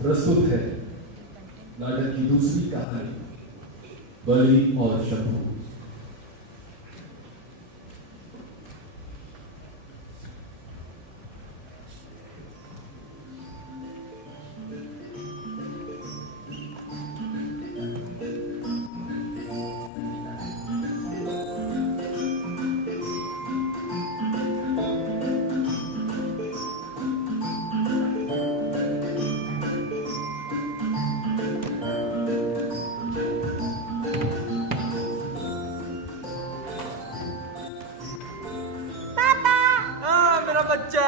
प्रस्तुत है नाटक की दूसरी कहानी बलि और शंभू। बच्चा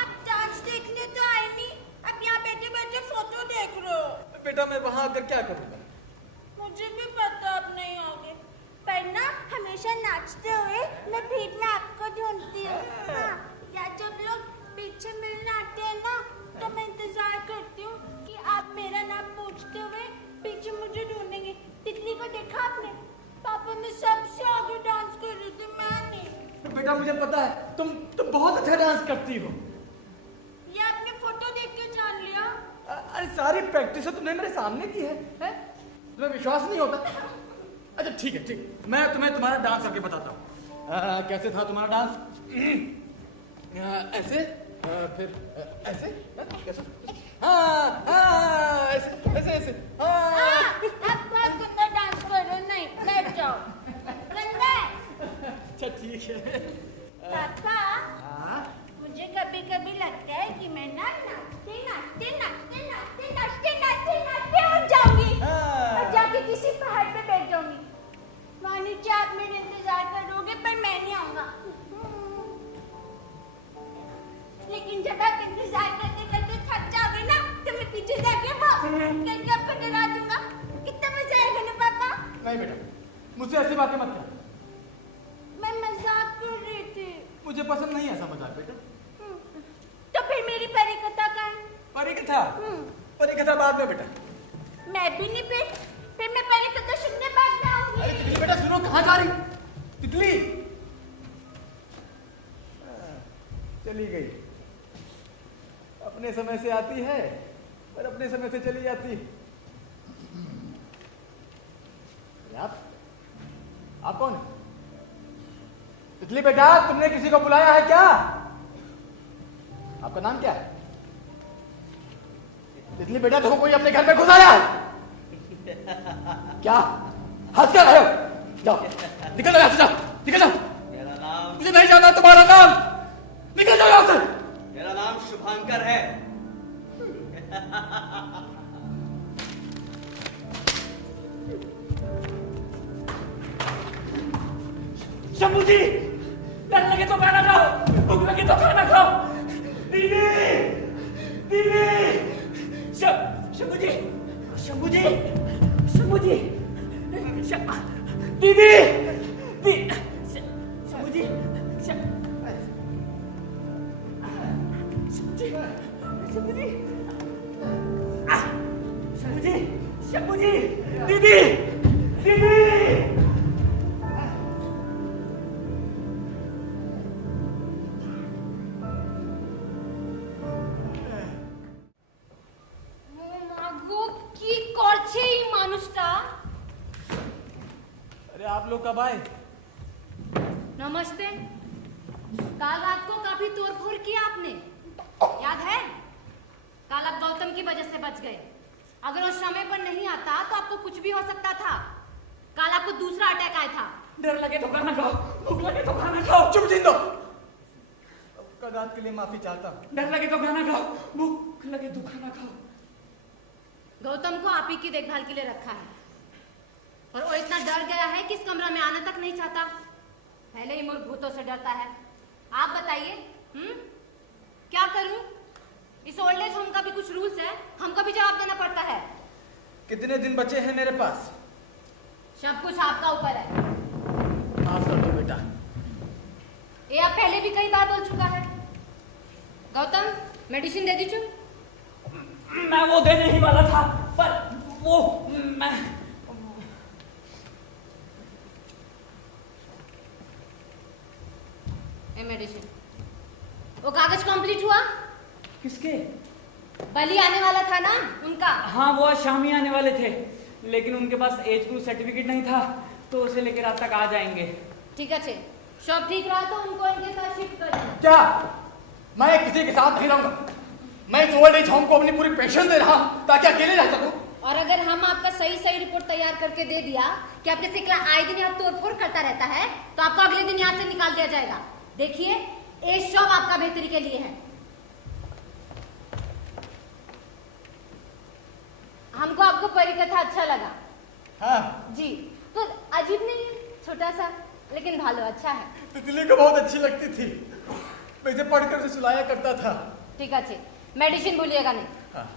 अब डांस देखने तो आई नहीं, अब यहाँ बैठे बैठे फोटो देख रहे हो। बेटा मैं वहां आकर क्या करूंगा? मुझे भी पता अब नहीं आओगे, पर ना हमेशा नाचते हुए मैं भीड़ में आपको ढूंढती हूँ। हाँ, या जब लोग पीछे मिलने आते हैं ना, तो मैं इंतजार करती हूँ कि आप मेरा नाम पूछते हुए पीछे मुझे ढूंढेंगे। तितली को देखा आपने? पापा मैं सबसे आगे डांस कर रही थी, मैं नहीं। बेटा मुझे पता है तुम बहुत अच्छा डांस करती हो। ये आपने फोटो देख के जान लिया? अरे सारी प्रैक्टिस तुमने मेरे सामने की है? तुम्हें विश्वास नहीं होता? अच्छा ठीक है, ठीक, मैं तुम्हें तुम्हारा डांस आके बताता हूँ। कैसे था तुम्हारा डांस? ऐसे, फिर ऐसे, कैसे? ऐसे ऐसे ऐसे। अब बहुत गंदा डांस कर रहे हो, नहीं बैठ जाओ। गंदा है। अच्छा ठीक है। पापा, मुझे कभी कभी लगता है कि मैं ना नाचते नाचते नाचते नाचते नाचते नाचते नाचते उठ जाऊंगी और जाके किसी पहाड़ पे बैठ जाऊंगी। वहाँ नीचे आप मेरे इंतजार करोगे, पर मैं नहीं आऊंगा। लेकिन जब आप इंतजार करते करते थक जाओगे ना, तो मैं पीछे जाके करके आपको डरा दूंगा। कितना मजा आएगा ना पापा? नहीं बेटा, मुझसे ऐसी बातें मत कर। मैं मजाक कर रही थी। मुझे पसंद नहीं ऐसा मजाक बेटा। तो फिर मेरी परी कथा का? परी कथा? परी कथा बाद में बेटा। मैं भी नहीं फिर मैं परी कथा सुनने बाद में आऊंगी। अरे तितली बेटा सुनो, कहाँ जा रही? तितली चली गई। अपने समय से आती है और अपने समय से चली जाती। आप कौन है? तितली बेटा तुमने किसी को बुलाया है क्या? आपका नाम क्या है? तितली बेटा तुमको कोई अपने घर में घुसाया है क्या? हंस कर रहे हो? जाओ निकल जाओ यहाँ से, जाओ निकल जाओ। मेरा नाम, मुझे नहीं जानना तुम्हारा नाम, निकल जाओ यहाँ से। मेरा नाम शुभांकर है। शंभू जी, डर लगे तो खाना खाओ, भूख लगे तो खाना खाओ। दीदी, दीदी, शंभू जी, शंभू जी, शंभू जी, दीदी, शंभू जी, शंभू जी, शंभू जी, शंभू जी, शंभू जी, दीदी, दीदी। आप लोग कब आए? नमस्ते। कल रात को काफी तोड़फोड़ किया आपने, याद है? कल आप गौतम की वजह से बच गए। अगर वो समय पर नहीं आता तो आपको कुछ भी हो सकता था। कल आपको दूसरा अटैक आया था। डर लगे तो खाना खाओ, भूख लगे तो खाना खाओ। चुप जिंदो। कल रात के लिए माफी चाहता हूँ। डर लगे तो खाना खाओ, भूख लगे तो खाना खाओ। गौतम को आप ही की देखभाल के लिए रखा है और वो इतना डर गया है कि इस कमरा में आना तक नहीं चाहता। पहले ही मूर्ख भूतों से डरता है। आप बताइए, क्या करूं? इस ओल्ड एज होम का भी कुछ रूल्स है, हमको भी जवाब देना पड़ता है। कितने दिन बचे हैं मेरे पास? सब कुछ आपका ऊपर है। माफ कर दो बेटा। ये आप पहले भी कई बार बोल चुका है। गौतम, मेडिसिन दे दीजिए। मैं वो देने ही वाला था, पर वो मैं मेडिसिन। वो कागज कंप्लीट हुआ? किसके? बलि आने वाला था ना उनका। हाँ, वो आज शाम ही आने वाले थे, लेकिन उनके पास एज प्रूफ सर्टिफिकेट नहीं था, तो उसे लेकर रात तक आ जाएंगे। ठीक है, सब ठीक रहा तो उनको इनके साथ शिफ्ट कर देना। क्या मैं किसी के साथ नहीं रहूंगा? मैं इस ओल्ड एज होम को अपनी पूरी पेंशन दे रहा हूं ताकि अकेले रह सकूं। और अगर हम आपका सही रिपोर्ट तैयार करके दे दिया कि आपके सिकला आए दिन यहाँ तोड़फोड़ करता रहता है, तो आपको अगले दिन यहाँ से निकाल दिया जाएगा। देखिए, ये शॉप आपका बेहतरी के लिए है। हमको आपको परिकथा अच्छा लगा। हाँ जी, तो अजीब नहीं है, छोटा सा, लेकिन भालो अच्छा है। तितली को बहुत अच्छी लगती थी, मैं इसे पढ़कर उसे सुनाया करता था। ठीक है, मेडिसिन भूलिएगा नहीं। हाँ।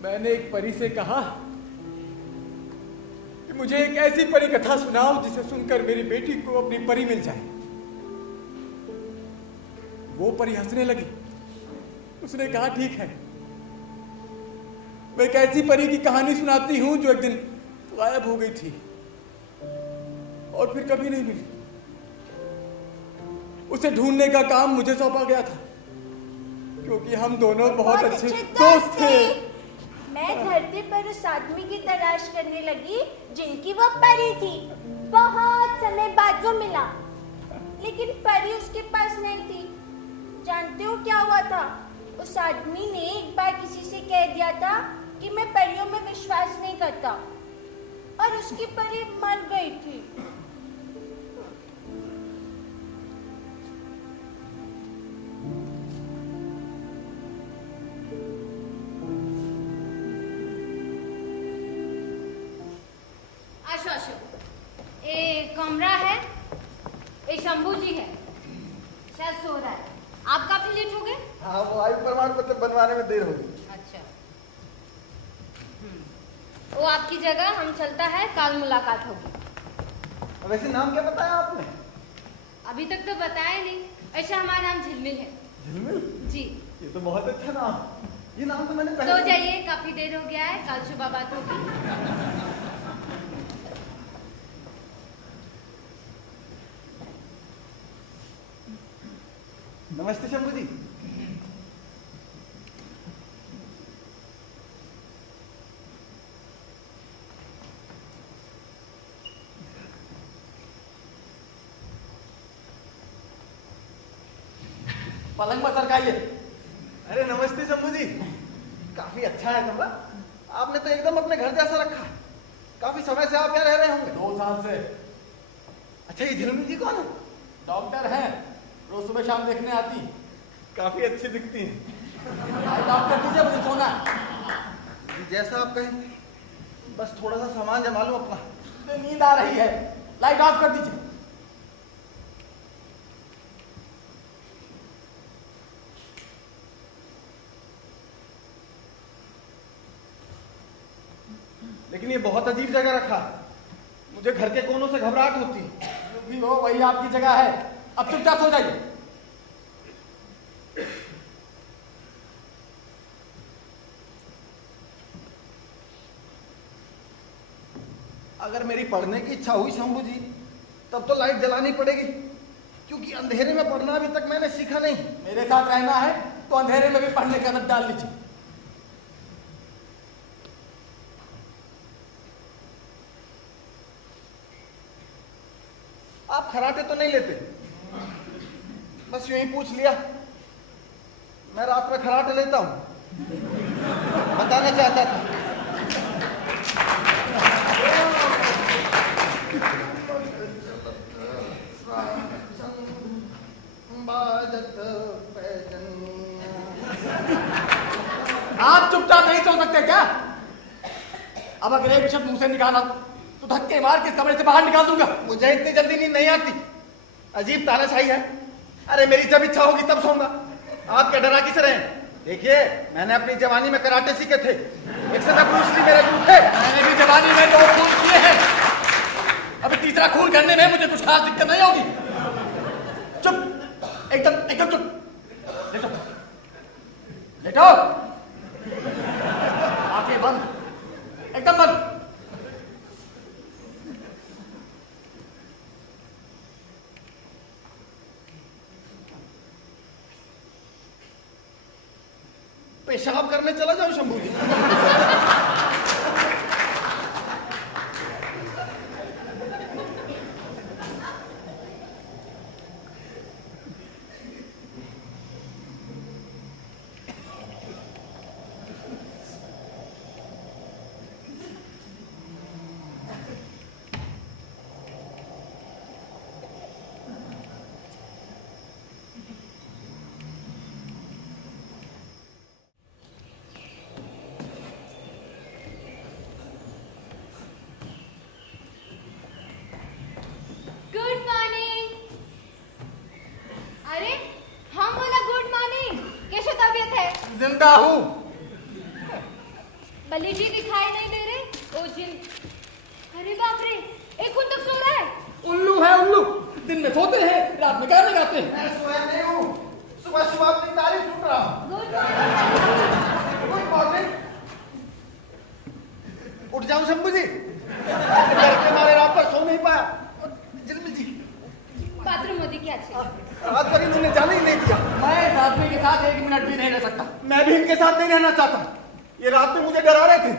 मैंने एक परी से कहा कि मुझे एक ऐसी परी कथा सुनाओ जिसे सुनकर मेरी बेटी को अपनी परी मिल जाए। वो परी हंसने लगी। उसने कहा, ठीक है, मैं एक ऐसी परी की कहानी सुनाती हूं जो एक दिन गायब हो गई थी और फिर कभी नहीं मिली। उसे ढूंढने का काम मुझे सौंपा गया था क्योंकि हम दोनों बहुत अच्छे दोस्त थे। मैं धरती पर उस आदमी की तलाश करने लगी जिनकी वो परी थी। बहुत समय बाद वो मिला, लेकिन परी उसके पास नहीं थी। जानते हो क्या हुआ था? उस आदमी ने एक बार किसी से कह दिया था कि मैं परियों में विश्वास नहीं करता, और उसकी परी मर गई थी। आशो, ये कमरा है, ये शंभू जी है, शायद सो रहा है। आप काफी लेट हो गए। हाँ, वो आयु प्रमाण पत्र बनवाने में देर हो गई। अच्छा, वो आपकी जगह हम चलता है, कल मुलाकात होगी। वैसे नाम क्या बताया आपने? अभी तक तो बताया नहीं। ऐसा हमारा नाम झिलमिल है। झिलमिल? जी। ये तो बहुत अच्छा नाम। ये नाम तो मैंने सो जाइए, काफी देर हो गया है, कल सुबह बात होगी। नमस्ते शंभू जी। पलंग पर सरकाइए। अरे नमस्ते शंभू जी, काफी अच्छा है कमरा। आपने तो एकदम अपने घर जैसा रखा है। काफी समय से आप यहाँ रह रहे होंगे। 2 साल से। अच्छा, ये झिलमिल जी कौन है? डॉक्टर हैं, रोज सुबह शाम देखने आती। काफी अच्छी दिखती हैं। डॉक्टर दीजिए, मुझे सोना है। जैसा आप कहें, बस थोड़ा सा सामान जमा लूं अपना। नींद आ रही है, लाइट ऑफ कर दीजिए। लेकिन ये बहुत अजीब जगह रखा है। मुझे घर के कोनों से घबराहट होती है। जो भी हो, वही आपकी जगह है। अब चुपचाप सो जाइए। अगर मेरी पढ़ने की इच्छा हुई शंभू जी, तब तो लाइट जलानी पड़ेगी, क्योंकि अंधेरे में पढ़ना अभी तक मैंने सीखा नहीं। मेरे साथ रहना है तो अंधेरे में भी पढ़ने की आदत डाल लीजिए। आप खराटे तो नहीं लेते? बस यूं ही पूछ लिया। मैं रात में खराटे लेता हूं, बताना चाहता था। आप चुपचाप नहीं सो सकते क्या? अब अगर एक शब्द मुंह से निकाला तो धक्के मार के इस कमरे से बाहर निकाल दूंगा। मुझे इतनी जल्दी नींद नहीं आती। अजीब तानाशाही है। अरे मेरी जब इच्छा होगी तब सोऊंगा। आप क्या डरा किस रहे हैं? देखिए, मैंने अपनी जवानी में कराटे सीखे थे। एक समय ब्रूस ली मेरे गुरु थे। मैंने भी जवानी में 2 खून किए हैं। अभी तीसरा खून करने में मुझे कुछ खास दिक्कत नहीं होगी। चुप, एकदम चुप। लेटो, लेटो। आंखें बंद, एकदम बंद। पेशाब करने चला जाऊं शंभू जी? Good morning. अरे हाँ बोला गुड मॉर्निंग। कैसे तबीयत है? जिंदा हूँ। बली जी दिखाई नहीं दे रहे? ओ जिन। अरे बाप रे, एक खुद तक सो रहा है। उल्लू है उल्लू, दिन में सोते हैं, रात में गाने गाते हैं। मैं सोया नहीं हूँ, सुबह सुबह अपनी तारीफ सुन रहा हूँ। Good morning. Good morning. उठ जाऊं शंभू जी? डर के मारे रात पर सो नहीं पाया। जिलमिल जी, बाथरूम होती क्या अच्छी? रात भर इन्होंने जाने ही नहीं दिया। मैं इस आदमी के साथ 1 मिनट भी नहीं रह सकता। मैं भी इनके साथ नहीं रहना चाहता। ये रात में मुझे डरा रहे थे।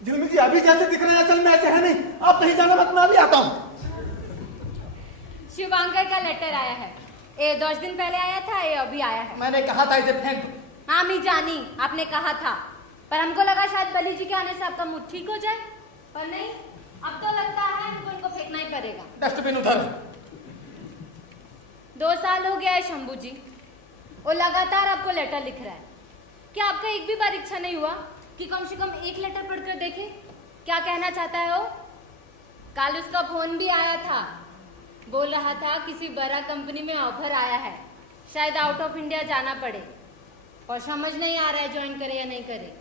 जिलमिल जी अभी जैसे दिख रहे हैं असल में ऐसे है नहीं। आप नहीं जाना मत, मैं अभी आता हूँ। शिवांकर का लेटर आया है। ये 10 दिन पहले आया था, ये अभी आया है। मैंने कहा था इसे फेंक दो। हाँ मैं जानी, आपने कहा था, पर हमको लगा शायद बली जी के आने से आपका मूड ठीक हो जाए, पर नहीं। अब तो लगता है हमको इनको फेंकना ही पड़ेगा। डस्टबिन उधर है। 2 साल हो गया है शंभू जी, वो लगातार आपको लेटर लिख रहा है। क्या आपका एक भी बार इच्छा नहीं हुआ कि कम से कम एक लेटर पढ़कर देखें क्या कहना चाहता है वो? कल उसका फोन भी आया था, बोल रहा था किसी बड़ा कंपनी में ऑफर आया है, शायद आउट ऑफ इंडिया जाना पड़े, और समझ नहीं आ रहा है ज्वाइन करे या नहीं करे।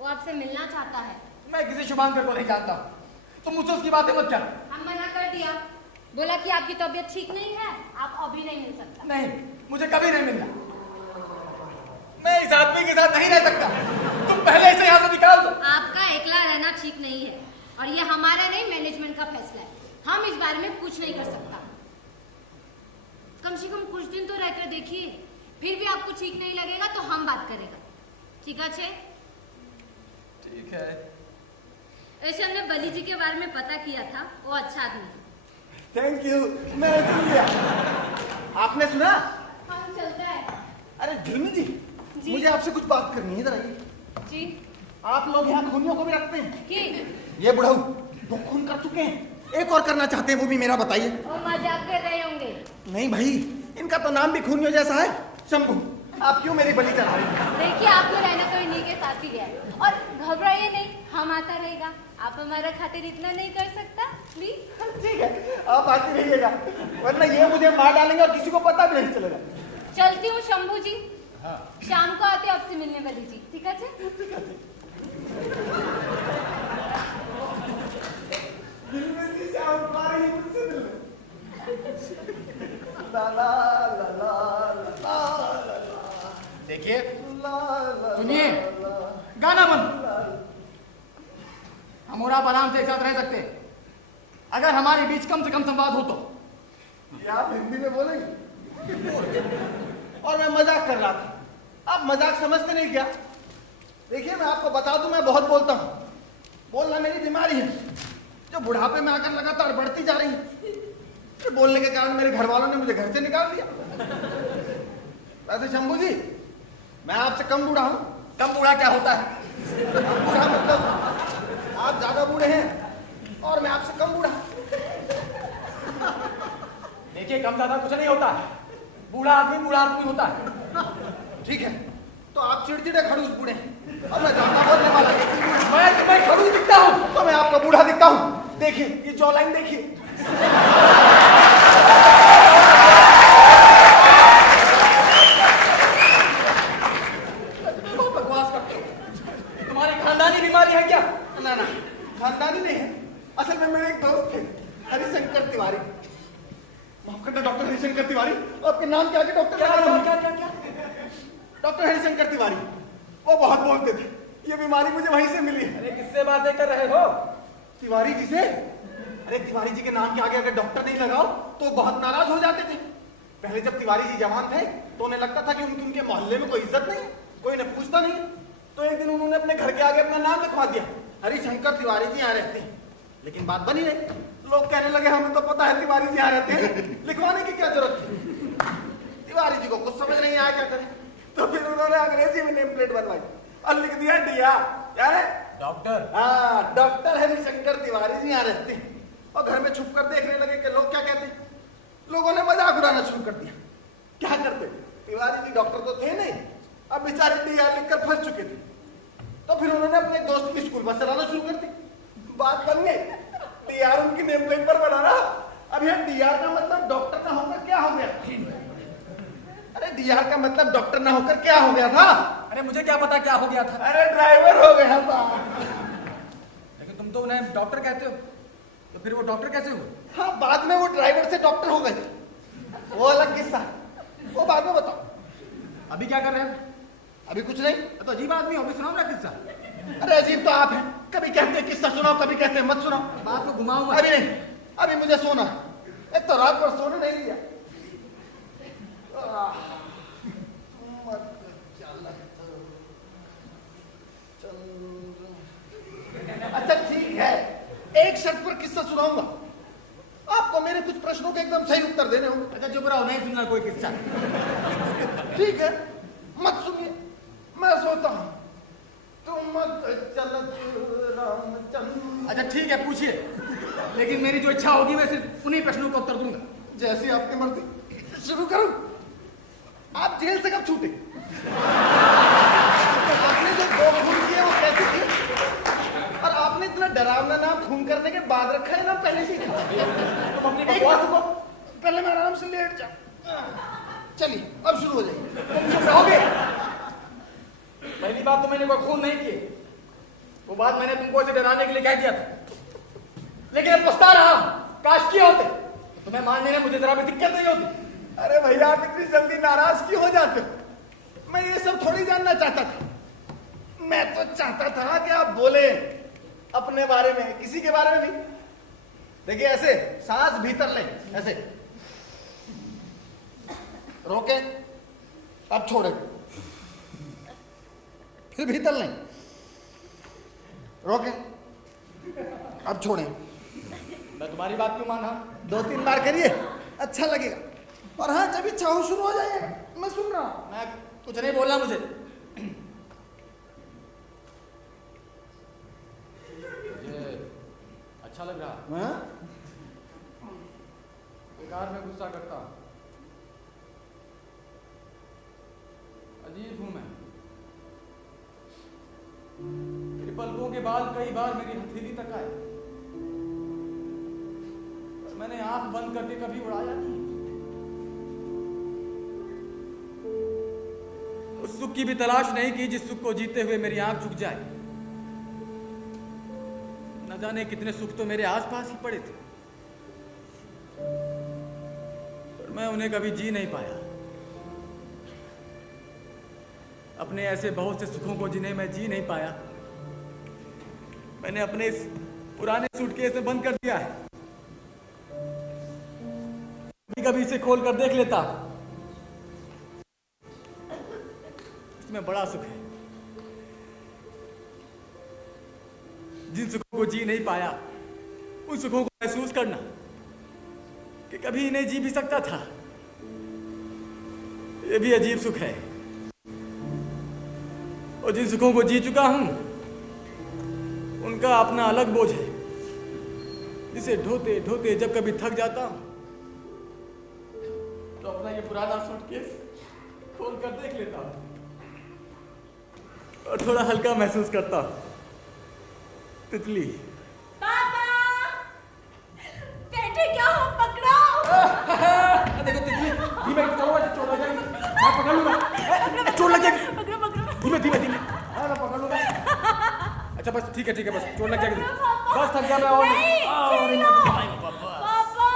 वो आपसे मिलना चाहता है। मैं किसी शुभांकर को नहीं जानता, तुम मुझसे उसकी बातें मत कर। हम मना कर दिया, बोला कि आपकी तबीयत ठीक नहीं है, आप अभी नहीं मिल सकता। नहीं, मुझे कभी नहीं मिलना। मैं इस आदमी के साथ नहीं रह सकता। तुम पहले इसे यहाँ से निकाल दो। आपका एकला रहना ठीक नहीं है, और ये हमारा नहीं मैनेजमेंट का फैसला है। हम इस बारे में कुछ नहीं कर सकता। कम से कम कुछ दिन तो रहकर देखिए, फिर भी आपको ठीक नहीं लगेगा तो हम बात करेगा। ठीक है? ठीक है। ऐसे हमने बली जी के बारे में पता किया था, वो अच्छा आदमी है। थैंक यू, मैंने सुन लिया। आपने सुना? हाँ चलता है। अरे झिलमिल जी, मुझे आपसे कुछ बात करनी है। इधर आइए। जी आप लोग यहाँ खूनियों को भी रखते हैं? कि ये बुढ़ऊ 2 खून कर चुके हैं, एक और करना चाहते हैं, वो भी मेरा बताइए। वो मजाक कर रहे होंगे। नहीं भाई, इनका तो नाम भी खूनियों जैसा है। शंभू, आप क्यों मेरी बलि चढ़ा रही हैं? देखिए आपको रहना तो इन्हीं के साथ ही है, और घबराइए नहीं, हम आता रहेगा। आप हमारा खातिर इतना नहीं कर सकता प्लीज? ठीक है, आप आती रहिएगा, वरना ये मुझे मार डालेंगे और किसी को पता भी नहीं चलेगा। चलती हूँ शंभू जी। हाँ। शाम को आते आपसे मिलने बली जी। ठीक है? देखिए, सुनिए, गाना बंद। हम और आप आराम से एक साथ रह सकते हैं, अगर हमारे बीच कम से कम संवाद हो तो। ये आप हिंदी में बोलेंगे? और मैं मजाक कर रहा था, आप मजाक समझते नहीं क्या? देखिए मैं आपको बता दूं, मैं बहुत बोलता हूँ। बोलना मेरी बीमारी है, जो बुढ़ापे में आकर लगातार बढ़ती जा रही है। तो बोलने के कारण मेरे घर वालों ने मुझे घर से निकाल दिया। वैसे शंभू जी, मैं आपसे कम बूढ़ा हूँ। कम बूढ़ा क्या होता है? कम बूढ़ा मतलब आप ज्यादा बूढ़े हैं और मैं आपसे कम बूढ़ा। देखिए, कम ज्यादा कुछ नहीं होता है, बूढ़ा आदमी होता है। ठीक है, तो आप चिड़चिड़े खड़ूस बूढ़े हैं और मैं ज्यादा बोलने वाला हूं। मैं खड़ूस दिखता हूँ तो मैं आपका बूढ़ा दिखता हूँ। देखिए ये जॉ लाइन देखिए। बकवास करते हो। तुम्हारी खानदानी बीमारी है क्या? ना ना, खानदानी नहीं है, असल में मेरे एक दोस्त थे, हरिशंकर तिवारी। माफ करना डॉक्टर हरिशंकर तिवारी। आपके नाम क्या है डॉक्टर? क्या? डॉक्टर हरिशंकर तिवारी। वो बहुत बोलते थे, ये बीमारी मुझे वहीं से मिली है। अरे किससे बातें कर रहे हो? तिवारी जी से। अरे तिवारी जी के नाम के आगे अगर डॉक्टर नहीं लगाओ तो बहुत नाराज हो जाते थे। पहले जब तिवारी जी जवान थे तो उन्हें लगता था कि उनके मोहल्ले में कोई इज्जत नहीं, कोई ने पूछता नहीं। तो एक दिन उन्होंने अपने घर के आगे अपना नाम लिखवा दिया, हरिशंकर तिवारी जी यहाँ रहते हैं। लेकिन बात बनी नहीं, लोग कहने लगे हमें तो पता है तिवारी जी यहाँ रहते हैं, लिखवाने की क्या जरूरत थी। तिवारी जी को कुछ समझ नहीं आया क्या करें, तो फिर उन्होंने अंग्रेजी में नेम प्लेट बनवाई और लिख दिया डिया, यार डॉक्टर। हाँ, डॉक्टर हरिशंकर तिवारी जी यहाँ रहते हैं। और घर में छुप कर देखने लगे कि लोग क्या कहते हैं। लोगों ने मजाक उड़ाना शुरू कर दिया। क्या करते, तिवारी जी डॉक्टर तो थे नहीं, अब बेचारे डिया लिखकर फंस चुके थे। तो फिर उन्होंने अपने दोस्त की स्कूल बस चलाना शुरू कर दी। बात बन गई, डीआर उनकी नेम प्लेट पर बनाना। अब यह डीआर का मतलब डॉक्टर ना होकर क्या हो गया? अरे डीआर का मतलब डॉक्टर ना होकर क्या हो गया था? अरे मुझे क्या पता क्या हो गया था। अरे ड्राइवर हो गया था। लेकिन तुम तो उन्हें डॉक्टर कहते हो, तो फिर वो डॉक्टर कैसे हुए? हाँ, बाद में वो ड्राइवर से डॉक्टर हो गए, वो अलग किस्सा, वो बाद में बताओ। अभी क्या कर रहे हैं? अभी कुछ नहीं। तो अजीब आदमी हो, अभी सुनाओ ना किस्सा। अरे अजीब तो आप हैं, कभी कहते हैं किस्सा सुनाओ, कभी कहते हैं मत सुनाओ। बात को घुमाऊंगा। अभी नहीं, अभी मुझे सोना है। एक तो रात भर सोने नहीं दिया। अच्छा ठीक है, एक शर्त पर किस्सा सुनाऊंगा। आपको मेरे कुछ प्रश्नों के एकदम सही उत्तर देने होंगे। अच्छा चुप रहो, नहीं सुनना कोई किस्सा। ठीक है, मत सुनिए, मैं सोता हूं। तुम मत चलत रामचंद्र। अच्छा ठीक है, पूछिए, लेकिन मेरी जो इच्छा होगी मैं सिर्फ उन्हीं प्रश्नों का उत्तर दूंगा। जैसी आपकी मर्जी। शुरू करूं? आप जेल से कब छूटे? आपने जो 2 खून किए वो कैसे किए? और आपने इतना डरावना नाम खून करने के बाद रखा है ना पहले से? तुम अपनी बकवास को पहले मैं आराम से लेट जाऊं। चलिए अब शुरू हो जाइए। तुम चुप रहोगे? पहली बात तो मैंने कोई खून नहीं किए, वो बात मैंने तुमको ऐसे डराने के लिए कह दिया था। लेकिन अब पछता रहा हूं, काश किए होते तो तुम्हें मानने में मुझे जरा भी दिक्कत नहीं होती। अरे भैया, आप इतनी जल्दी नाराज क्यों हो जाते हो? मैं ये सब थोड़ी जानना चाहता था। मैं तो चाहता था कि आप बोले अपने बारे में, किसी के बारे में भी। देखिए ऐसे सांस भीतर लें, ऐसे रोके, अब छोड़े, फिर भीतर लें, रोके, अब छोड़े। मैं तुम्हारी बात क्यों मान रहा हूं? 2-3 बार करिए, अच्छा लगेगा। और हाँ, जब इच्छा हो शुरू हो जाइएगा, मैं सुन रहा हूं। मैं कुछ नहीं बोलना मुझे। अच्छा लग रहा। हाँ? बेकार में गुस्सा करता, अजीब हूं मैं। मेरे पलकों के बाल कई बार मेरी हथेली तक आए, पर मैंने आंख बंद करके कभी उड़ाया नहीं। उस सुख की भी तलाश नहीं की जिस सुख को जीते हुए मेरी आंख झुक जाए। न जाने कितने सुख तो मेरे आसपास ही पड़े थे, पर मैं उन्हें कभी जी नहीं पाया। अपने ऐसे बहुत से सुखों को जिन्हें मैं जी नहीं पाया, मैंने अपने इस पुराने सूटकेस में बंद कर दिया है। कभी कभी इसे खोल कर देख लेता, इसमें बड़ा सुख है। जिन सुखों को जी नहीं पाया, उन सुखों को महसूस करना कि कभी इन्हें जी भी सकता था, ये भी अजीब सुख है। और जिन सुखों को जी चुका हूं, उनका अपना अलग बोझ है, जिसे ढोते ढोते जब कभी थक जाता हूं तो अपना ये पुराना सूटकेस खोल कर देख लेता हूं और थोड़ा हल्का महसूस करता हूं। तितली, पापा, बैठे क्या हो, पकड़ो। देखो तितली, धीमे चलो, चोट लग जाएगी, मैं पकड़ लूंगा। चोट लग जाएगी, पकड़ो पकड़ो। धीमे धीमे धीमे, मैं पकड़ लूंगा। अच्छा बस ठीक है, बस चोट लग जाएगी, बस थक गया मैं। और पापा,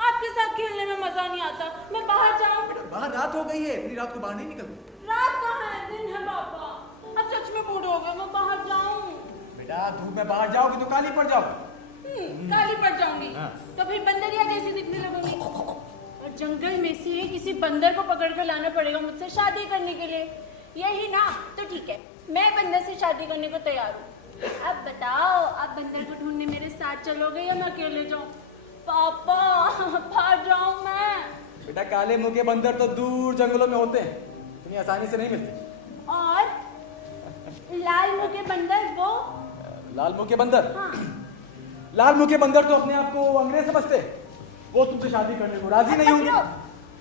आपके साथ खेलने में मजा नहीं आता, मैं बाहर जाऊं। बाहर रात हो गई है, इतनी रात को बाहर नहीं निकलती। रात कहाँ है, दिन है पापा। अब सच में मूड हो गया, मैं बाहर जाऊं। बेटा धूप में बाहर जाओगी तो काली पड़ जाओ। काली पड़ जाऊंगी, हाँ। तो फिर बंदरिया जैसी दिखने लगूंगी। और जंगल में से किसी बंदर को पकड़ कर लाना पड़ेगा मुझसे शादी करने के लिए। यही ना, तो ठीक है, मैं बंदर से शादी करने को तैयार हूँ। अब बताओ, आप बंदर को ढूंढने मेरे साथ चलोगे या मैं अकेले जाऊँ? पापा, भाग जाऊँ मैं। बेटा काले मुंह के बंदर तो दूर जंगलों में होते हैं, इतनी आसानी से नहीं मिलते। और लाल मुंह के बंदर वो? लाल मुंह के बंदर? हाँ। लाल मुंह के बंदर तो अपने आप को अंग्रेज समझते हैं, वो तुमसे शादी करने को राजी नहीं होंगे,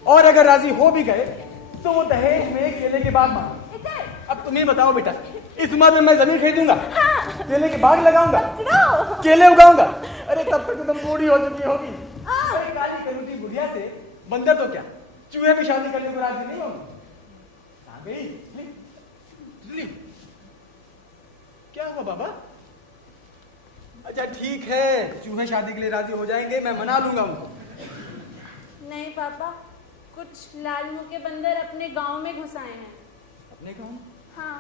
और अगर राजी हो भी गए तो वो दहेज में केले के बाग मांगे। इधर। अब तुम ही बताओ बेटा, इस उम्र में मैं जमीन खरीदूंगा, हाँ। केले के बाग लगाऊंगा, पकड़ो। केले उगाऊंगा, अरे तब तक तो तुम बूढ़ी हो चुकी होगी। हाँ। अरे काली करूंगी बुढ़िया से बंदर तो क्या, चूहे भी शादी करने को राजी नहीं होंगे। आ गई ली। क्या हुआ बाबा? अच्छा ठीक है, चूहे शादी के लिए राजी हो जाएंगे, मैं मना लूंगा उनको। नहीं पापा, कुछ लाल मुंह के बंदर अपने गांव में घुस आए हैं। अपने गाँव? हाँ,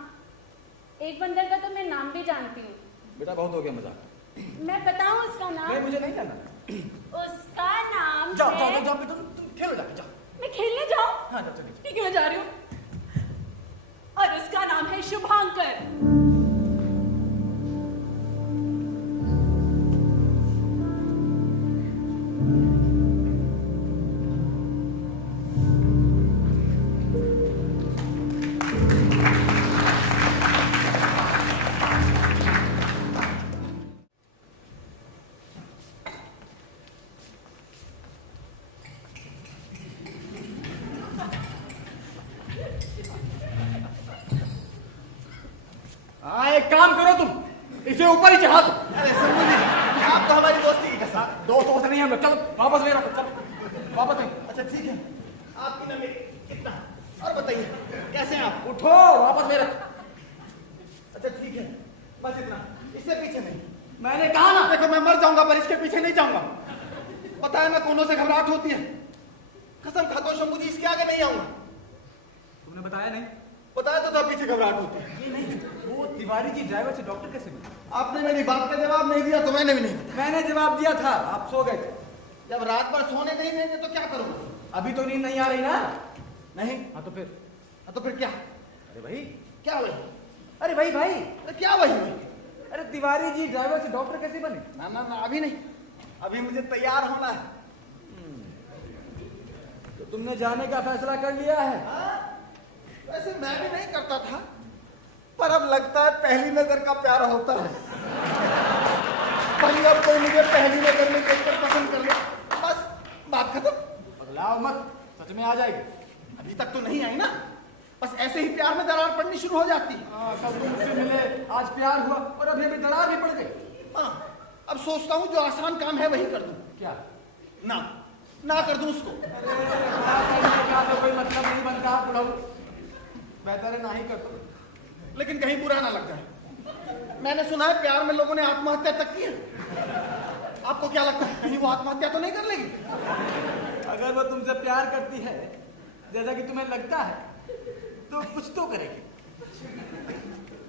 एक बंदर का तो मैं नाम भी जानती हूँ। बेटा बहुत हो गया मजाक। मैं बताऊँ उसका नाम? नहीं मुझे नहीं जानना। उसका नाम जाओ है... जाओ जाओ बेटा, तुम खेलो जाके जाओ। मैं खेलने जाऊँ? हाँ जाओ चलिए। ठीक है, मैं जा रही हूँ। और उसका नाम है शुभांकर। हाँ एक काम करो तुम, इसे ऊपर ही चढ़ा दो। अरे शंभू जी, आप तो हमारी दोस्ती की कसम। दोस्त वोस्त नहीं हम लोग, चलो वापस में रखो, चलो वापस में। अच्छा ठीक है, आपकी ना मेरी कितना, और बताइए कैसे हैं आप? उठो वापस में रखो। अच्छा ठीक है, बस इतना, इससे पीछे नहीं। मैंने कहा ना। देखो मैं मर जाऊंगा पर इसके पीछे नहीं जाऊंगा। पता है ना कोनों से घबराहट होती है, कसम खाता हूं शंभू जी इसके आगे नहीं आऊंगा। तुमने बताया नहीं? बताया तो था पीछे घबराहट होती है। ये नहीं, वो तिवारी जी ड्राइवर से डॉक्टर कैसे बने? आपने मेरी बात का जवाब नहीं दिया तो मैंने भी नहीं बताया। मैंने जवाब दिया था, आप सो गए थे। जब रात भर सोने नहीं देंगे तो क्या करूंगा? अभी तो नींद नहीं आ रही ना? नहीं। हाँ तो फिर? हाँ तो फिर क्या? अरे भाई, क्या वही? अरे भाई भाई, अरे क्या वही वही? अरे तिवारी जी ड्राइवर से डॉक्टर कैसे बने? ना ना ना अभी नहीं, अभी मुझे तैयार होना है। तो तुमने जाने का फैसला कर लिया है? वैसे मैं भी नहीं करता था, पर अब लगता है पहली नजर का प्यार होता है। भाई अब कोई मुझे पहली नजर में देखकर पसंद कर लिया, बस बात खत्म। बदलाव मत, सच में आ जाएगी। अभी तक तो नहीं आई ना, बस ऐसे ही प्यार में दरार पड़नी शुरू हो जाती। कब तुम मुझसे मिले, आज प्यार हुआ और अभी अभी दरार भी पड़ गई। हाँ, अब सोचता हूँ जो आसान काम है वही कर दूं। क्या? ना कर दूं उसको। क्या तो कोई मतलब नहीं बनता, बुढ़ाऊ। बेहतर है ना ही कर दो। लेकिन कहीं बुरा ना लग जाए। मैंने सुना है प्यार में लोगों ने आत्महत्या तक की है। आपको क्या लगता है कहीं वो आत्महत्या तो नहीं कर लेगी? अगर वो तुमसे प्यार करती है जैसा कि तुम्हें लगता है तो कुछ तो करेगी।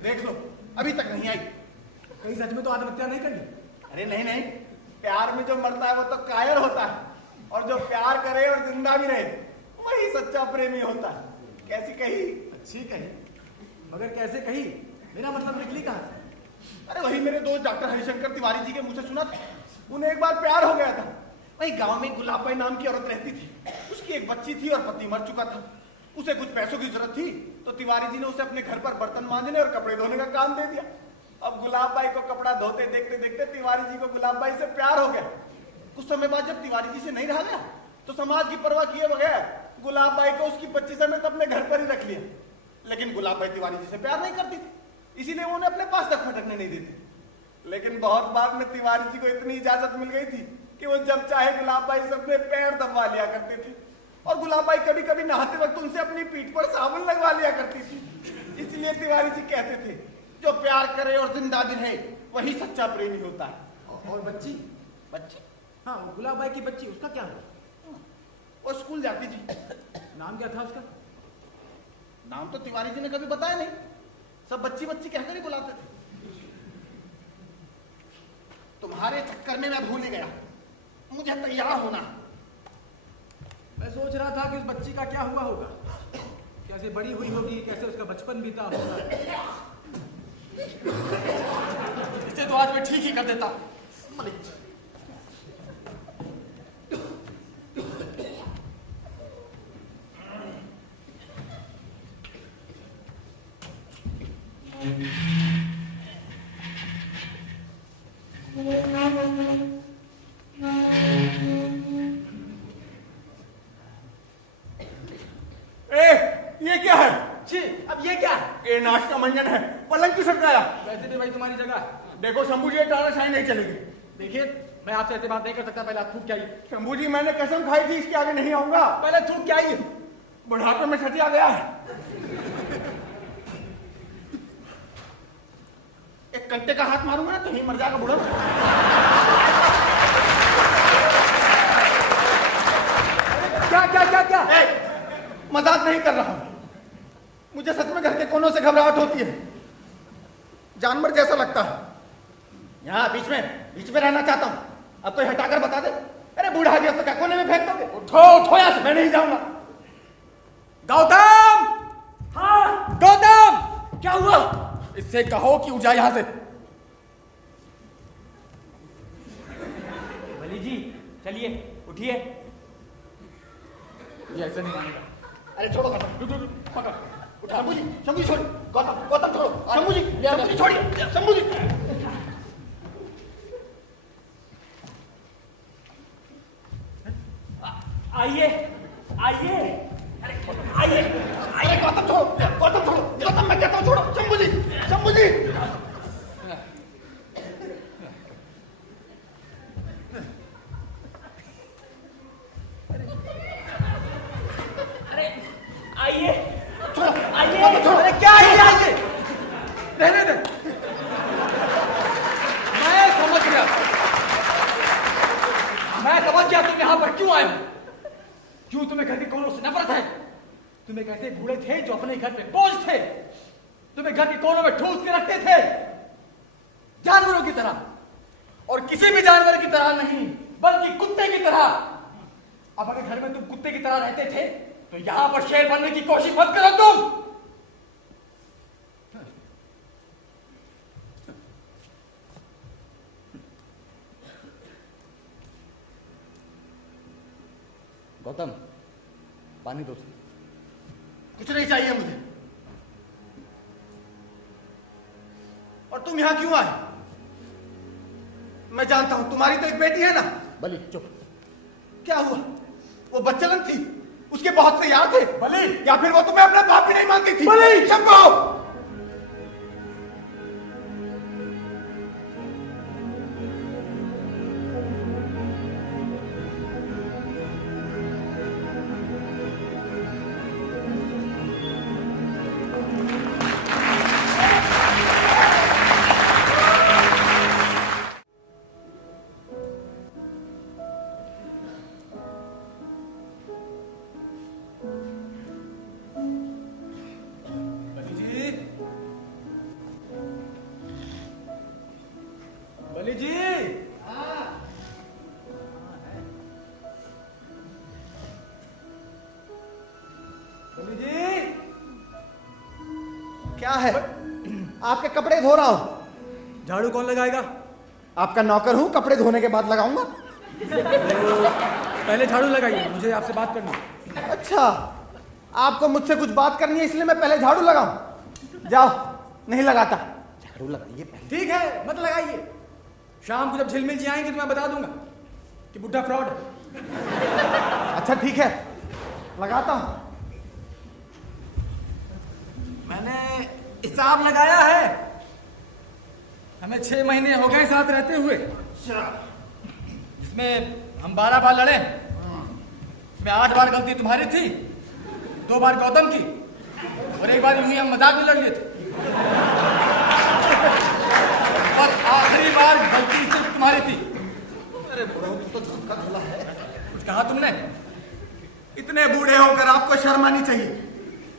देख लो, अभी तक नहीं आई। कहीं सच में तो आत्महत्या नहीं करनी? अरे नहीं नहीं, प्यार में जो मरता है वो तो कायर होता है, और जो प्यार करे और जिंदा भी रहे वही सच्चा प्रेमी होता है। कैसी कही? अच्छी कही, मगर कैसे कही? मेरा मतलब निकली कहाँ से? अरे वही मेरे दोस्त डॉक्टर हरिशंकर तिवारी जी के मुंह से सुना था। उन्हें एक बार प्यार हो गया था। वही गांव में गुलाबाई नाम की औरत रहती थी, उसकी एक बच्ची थी और पति मर चुका था। उसे कुछ पैसों की जरूरत थी तो तिवारी जी ने उसे अपने घर पर बर्तन मांजने और कपड़े धोने का काम दे दिया। अब गुलाबबाई को कपड़ा धोते देखते देखते तिवारी जी को गुलाबबाई से प्यार हो गया। कुछ समय बाद जब तिवारी जी से नहीं रहा गया तो समाज की परवाह किए बगैर गुलाबबाई को उसकी बच्ची समेत अपने घर पर ही रख लिया। लेकिन गुलाबबाई तिवारी जी से प्यार नहीं करती थी, इसीलिए वो उन्हें अपने पास तक फटकने नहीं देती। लेकिन बहुत बाद में तिवारी जी को इतनी इजाजत मिल गई थी कि वो जब चाहे गुलाबबाई से अपने पैर दबा लिया करते थे, और गुलाबबाई कभी कभी नहाते वक्त उनसे अपनी पीठ पर साबुन लगवा लिया करती थी। इसलिए तिवारी जी कहते थे जो प्यार करे और जिंदा भी रहे वही सच्चा प्रेमी होता है। और बच्ची? बच्ची? हाँ, गुलाबबाई की बच्ची, उसका क्या हुआ? वो स्कूल जाती थी। नाम क्या था उसका? नाम तो तिवारी जी ने कभी बताया नहीं, सब बच्ची बच्ची कहकर ही बुलाते थे। तुम्हारे चक्कर में मैं भूल ही गया, मुझे तैयार होना। मैं सोच रहा था कि उस बच्ची का क्या हुआ होगा। कैसे बड़ी हुई होगी, कैसे उसका बचपन बीता होगा। इसे तो आज मैं ठीक ही कर देता। मलिक ये क्या है? छी, अब ये क्या है? ये नाश का मंजन है, पलंग क्यों सटकाया? वैसे भी भाई तुम्हारी जगह है। देखो शंभू जी, ये तानाशाही नहीं चलेगी। देखिए मैं आपसे ऐसे बात नहीं कर सकता, पहले आप थूक के आइए। शंभू जी, मैंने कसम खाई थी इसके आगे नहीं आऊंगा। पहले थूक के आइए। बुढ़ापे में सटिया गया है। एक कंटे का हाथ मारूंगा ना तो ही मर जाएगा बुढ़ा। क्या क्या क्या क्या? मजाक नहीं कर रहा हूं, मुझे सच में घर के कोनों से घबराहट होती है, जानवर जैसा लगता है। यहाँ बीच में रहना चाहता हूँ। अब कोई हटाकर बता दे। अरे बूढ़ा गया तो क्या कोने में फेंक दोगे? उठो उठो यहाँ से, मैं नहीं जाऊंगा। गौतम! हाँ गौतम! क्या हुआ? इससे कहो कि उठ जाए यहाँ से। बली जी चलिए उठिए। ये ऐसे नहीं मानेगा। अरे छोड़ो गौतम, पकड़ उठा। शंभू जी छोड़ो। गौतम छोड़ो। शंभू जी छोड़िए। शंभू जी आइए आइए। अरे आइए। गौतम छोड़ो। गौतम मैं कहता हूँ छोड़ो। शंभू जी अरे आइए छोड़ो। आइए। गौतम छोड़ो। अरे क्या है आइए? रहने दे। मैं समझ गया तुम यहाँ पर क्यों आए हो। क्यों तुम्हें घर के कोनों से नफरत है? तुम एक ऐसे बूढ़े थे जो अपने घर पे बोझ थे। तुम्हें घर के कोनों में ठूस के रखते थे, जानवरों की तरह। और किसी भी जानवर की तरह नहीं, बल्कि कुत्ते की तरह। अब अगर घर में तुम कुत्ते की तरह रहते थे तो यहां पर शेर बनने की कोशिश मत करो तुम। गौतम पानी दो। कुछ नहीं चाहिए मुझे। और तुम यहां क्यों आए? मैं जानता हूं तुम्हारी तो एक बेटी है ना। बलि चुप। क्या हुआ? वो बच्चलन थी, उसके बहुत से यार थे। बलि! या फिर वो तुम्हें अपना बाप भी नहीं मानती थी? बलि! शंभू! बलि जी! बलि जी! क्या है? आपके कपड़े धो रहा हूं। झाड़ू कौन लगाएगा? आपका नौकर हूं, कपड़े धोने के बाद लगाऊंगा। पहले झाड़ू लगाइए, मुझे आपसे बात करनी है। अच्छा, आपको मुझसे कुछ बात करनी है इसलिए मैं पहले झाड़ू लगाऊं? जाओ, नहीं लगाता। झाड़ू लगाइए पहले। ठीक है, मत लगाइए। शाम को जब झिलमिल जी आएंगे तो मैं बता दूंगा कि बुड्ढा फ्रॉड है। अच्छा ठीक है, लगाता हूं। मैंने हिसाब लगाया है, हमें 6 महीने हो गए साथ रहते हुए। इसमें हम 12 बार लड़े, इसमें 8 बार गलती तुम्हारी थी, 2 बार गौतम की, और 1 बार यूं ही हम मजाक में लड़ लिए थे। और आखिरी बार गलती सिर्फ तुम्हारी थी। अरे तो धक्का धुला है। कुछ कहा तुमने? इतने बूढ़े होकर आपको शर्म आनी चाहिए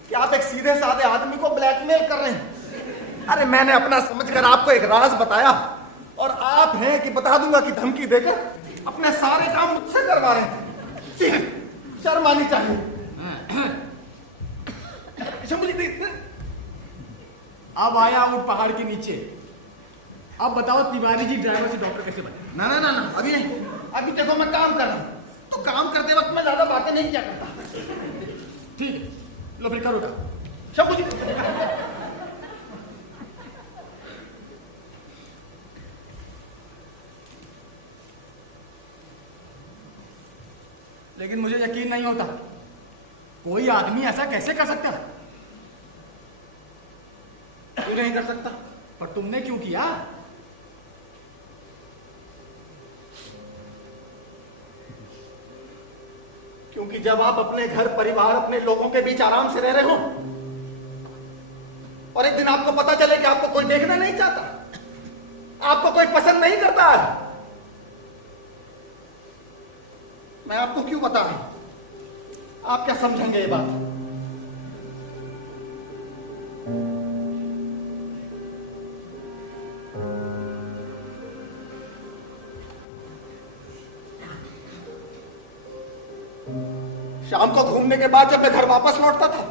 कि आप एक सीधे साधे आदमी को ब्लैकमेल कर रहे हैं। अरे मैंने अपना समझकर आपको एक राज बताया और आप हैं कि बता दूंगा कि धमकी देकर अपने सारे काम मुझसे करवा रहे हैं। शर्म आनी चाहिए। शंभू जी नहीं। अब आया हूं पहाड़ के नीचे। अब बताओ तिवारी जी ड्राइवर से डॉक्टर कैसे बने? ना ना ना ना, अभी नहीं। अभी देखो मैं काम कर रहा हूँ, तो काम करते वक्त मैं ज्यादा बातें नहीं किया करता। ठीक है, लो फिर करो का। शंभू जी लेकिन मुझे यकीन नहीं होता, कोई आदमी ऐसा कैसे कर सकता है? तू नहीं कर सकता, पर तुमने क्यों किया? क्योंकि जब आप अपने घर परिवार अपने लोगों के बीच आराम से रह रहे हो और एक दिन आपको पता चले कि आपको कोई देखना नहीं चाहता, आपको कोई पसंद नहीं करता है, मैं आपको क्यों बता रहा हूं? आप क्या समझेंगे ये बात? शाम को घूमने के बाद जब मैं घर वापस लौटता था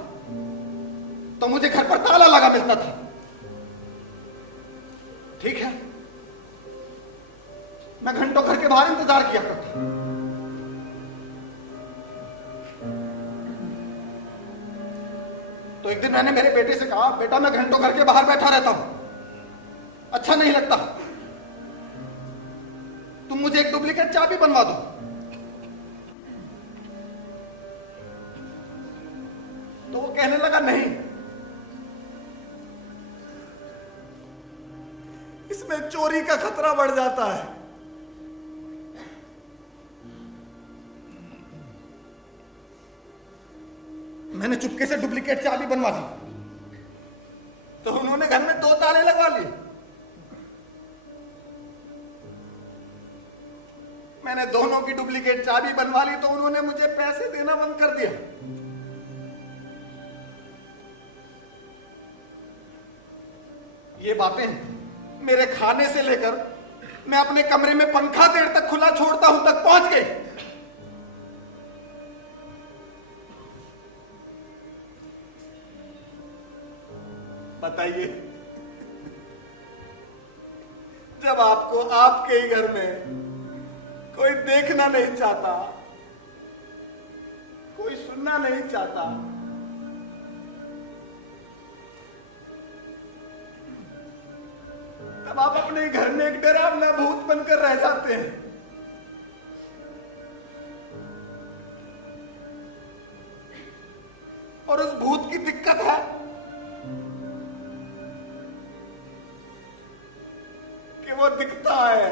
तो मुझे घर पर ताला लगा मिलता था। ठीक है, मैं घंटों घर के बाहर इंतजार किया करता। तो एक दिन मैंने मेरे बेटे से कहा, बेटा मैं घंटों घर के बाहर बैठा रहता हूं, अच्छा नहीं लगता, तुम मुझे एक डुप्लीकेट चाबी बनवा दो। तो वो कहने लगा नहीं, इसमें चोरी का खतरा बढ़ जाता है। मैंने चुपके से डुप्लीकेट चाबी बनवा दी, तो उन्होंने घर में 2 ताले लगवा लिए। मैंने दोनों की डुप्लीकेट चाबी बनवा ली तो उन्होंने मुझे पैसे देना बंद कर दिया। ये बातें मेरे खाने से लेकर मैं अपने कमरे में पंखा देर तक खुला छोड़ता हूं तक पहुंच गए। बताइए, जब आपको आपके ही घर में कोई देखना नहीं चाहता, कोई सुनना नहीं चाहता, तब आप अपने घर में एक डरावना भूत बनकर रह जाते हैं। और उस भूत की दिक्कत है कि वो दिखता है,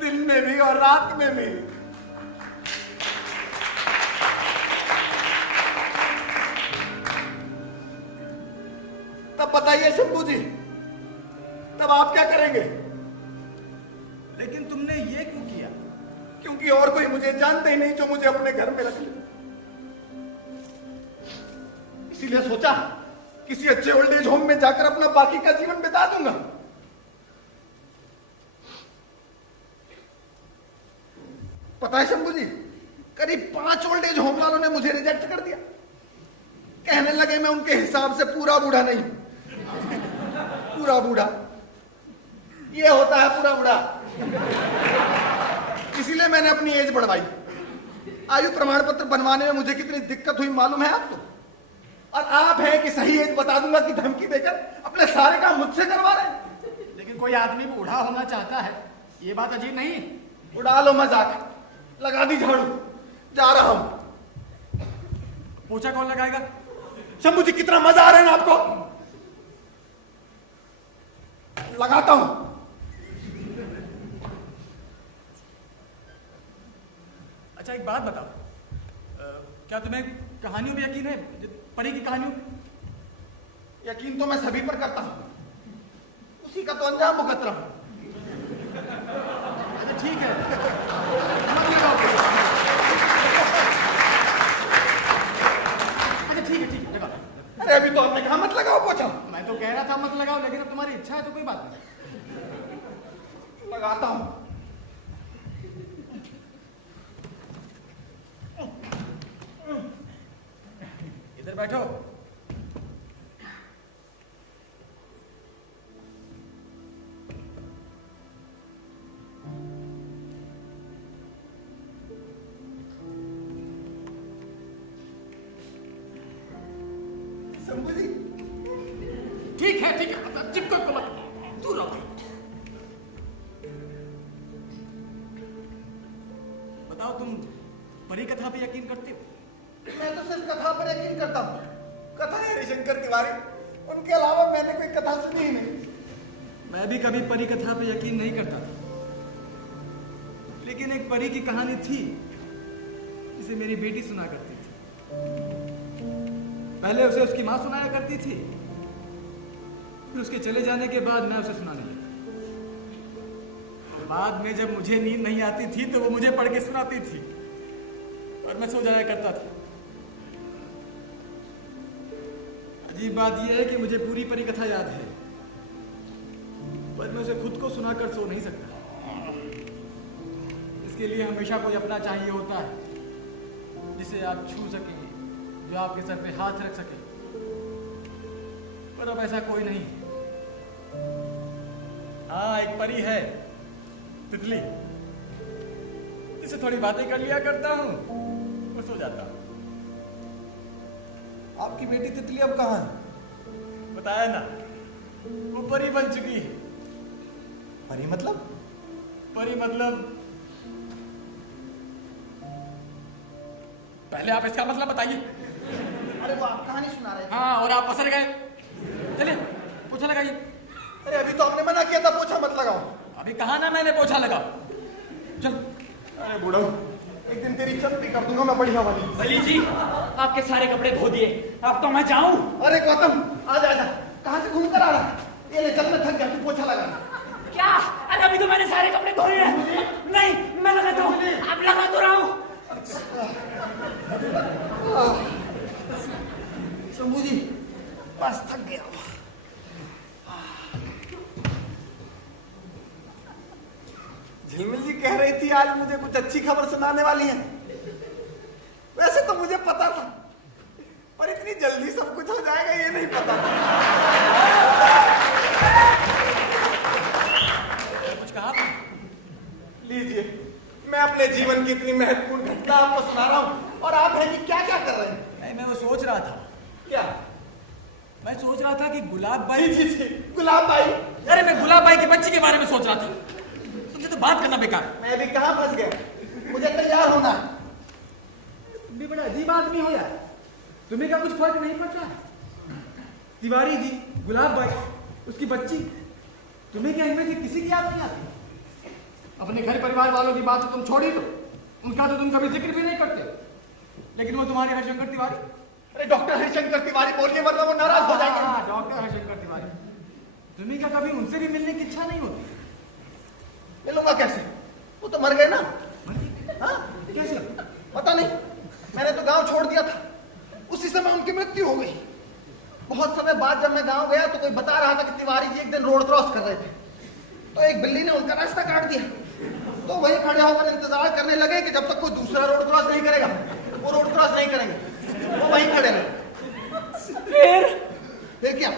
दिन में भी और रात में भी। तब बताइए शंभू जी, तब आप क्या करेंगे? लेकिन तुमने ये क्यों किया? क्योंकि और कोई मुझे जानते ही नहीं जो मुझे अपने घर में रख ले। इसीलिए सोचा किसी अच्छे ओल्ड एज होम में जाकर अपना बाकी का जीवन बिता दूंगा। पता है शंभू जी, करीब 5 ओल्ड एज होम वालों ने मुझे रिजेक्ट कर दिया। कहने लगे मैं उनके हिसाब से पूरा बूढ़ा नहीं, पूरा बूढ़ा ये होता है, पूरा बूढ़ा। इसीलिए मैंने अपनी एज बढ़वाई। आयु प्रमाण पत्र बनवाने में मुझे कितनी दिक्कत हुई मालूम है आपको? और आप हैं कि सही एज बता दूंगा कि धमकी देकर अपने सारे काम मुझसे करवा रहे हैं। लेकिन कोई आदमी बूढ़ा होना चाहता है, ये बात अजीब नहीं? उड़ा लो मजाक, लगा दी झाड़ू, जा रहा हूं। पूछा कौन लगाएगा? शंभू जी कितना मजा आ रहा है ना आपको? लगाता हूं। अच्छा एक बात बताओ, क्या तुम्हें कहानियों में यकीन है? परी की कहानियों? यकीन तो मैं सभी पर करता हूं, उसी का तो अंजाम भुगत रहा हूं। अच्छा ठीक है, मत लगाओ। अच्छा ठीक है लगा। अरे अभी तो आपने कहा मत लगाओ पोछा। मैं तो कह रहा था मत लगाओ, लेकिन अब तुम्हारी इच्छा है तो कोई बात नहीं। लगाता हूं। बैठो। शंभू जी, ठीक है चिपको को मत, दूर रहो। बताओ तुम परी कथा पे यकीन करते हो? मैं तो सिर्फ कथा पर यकीन करता हूँ। कथा है हरिशंकर तिवारी, उनके अलावा मैंने कोई कथा सुनी ही नहीं। मैं भी कभी परी कथा पे यकीन नहीं करता था, लेकिन एक परी की कहानी थी जिसे मेरी बेटी सुना करती थी। पहले उसे उसकी माँ सुनाया करती थी, फिर उसके चले जाने के बाद मैं उसे सुनाने लगा। बाद में जब मुझे नींद नहीं आती थी तो वो मुझे पढ़ के सुनाती थी और मैं सो जाया करता था। अजीब बात यह है कि मुझे पूरी परी कथा याद है, पर मैं उसे खुद को सुनाकर सो नहीं सकता। इसके लिए हमेशा कोई अपना चाहिए होता है जिसे आप छू सकें, जो आपके सर पे हाथ रख सके, पर अब ऐसा कोई नहीं। हाँ, एक परी है तितली, जिससे थोड़ी बातें कर लिया करता हूँ और सो जाता हूँ। आपकी बेटी तितली अब कहाँ है? बताया ना, वो परी बन चुकी है। परी मतलब? परी मतलब, पहले आप इसका मतलब बताइए। अरे वो आप कहानी सुना रहे थे। हाँ, और आप पसर गए। चलिए पोछा लगाइए। अरे अभी तो आपने मना किया था पोछा मत लगाओ। अभी कहा ना मैंने पोछा लगाओ। चल। अरे बूढ़ा, एक दिन तेरी चलती कर दूंगा मैं बढ़िया वाली। बली जी, आपके सारे कपड़े धो दिए, अब तो मैं जाऊं। अरे गौतम, आजा आजा, कहाँ से घूम कर आ रहा है? ये ले चल, मैं थक गया, तू पोछा लगा। क्या? अरे अभी तो मैंने सारे कपड़े धोए हैं। नहीं, मैं लगाता हूँ, अब लगा तो रहा हूँ। शंभू जी, बस थक गया। झिलमिल जी कह रही थी आज मुझे कुछ अच्छी खबर सुनाने वाली है। वैसे तो मुझे पता था, पर इतनी जल्दी सब कुछ हो जाएगा ये नहीं पता था। कुछ कहा था? लीजिए, मैं अपने जीवन की इतनी महत्वपूर्ण घटना आपको सुना रहा हूँ और आप हैं कि क्या क्या कर रहे हैं? नहीं, मैं वो सोच रहा था। क्या? मैं सोच रहा था कि गुलाब बाई। Ji, gulab by. अरे मैं गुलाब बाई के बच्चे के बारे में सोच रहा था। तुमसे तो बात करना बेकार। मैं भी कहाँ फंस गया, मुझे तैयार होना है। तुम भी बड़ा अजीब आदमी हो यार, तुम्हें क्या कुछ फर्क नहीं पड़ता? तिवारी जी, गुलाब बाई, उसकी बच्ची, तुम्हें क्या इनमें से किसी की याद नहीं आती? अपने घर परिवार वालों की बात तो तुम छोड़ ही दो, उनका तो तुम कभी जिक्र भी नहीं करते, लेकिन वो तुम्हारे हरिशंकर तिवारी। अरे डॉक्टर हरिशंकर तिवारी बोलिए, वरना वो नाराज हो जाएंगे। हाँ, डॉक्टर हरिशंकर तिवारी। तुम्हें क्या कभी उनसे भी मिलने की इच्छा नहीं होती? मिलूंगा कैसे? वो तो मर गए ना। हाँ, कैसे? पता नहीं, मैंने तो गांव छोड़ दिया था, उसी समय उनकी मृत्यु हो गई। बहुत समय बाद जब मैं गांव गया तो कोई बता रहा था कि तिवारी जी एक दिन रोड क्रॉस कर रहे थे, तो एक बिल्ली ने उनका रास्ता काट दिया। तो वहीं खड़े होकर इंतजार करने लगे कि जब तक कोई दूसरा रोड क्रॉस नहीं करेगा, वो रोड क्रॉस नहीं करेंगे। वो वहीं खड़े रहे। फिर क्या?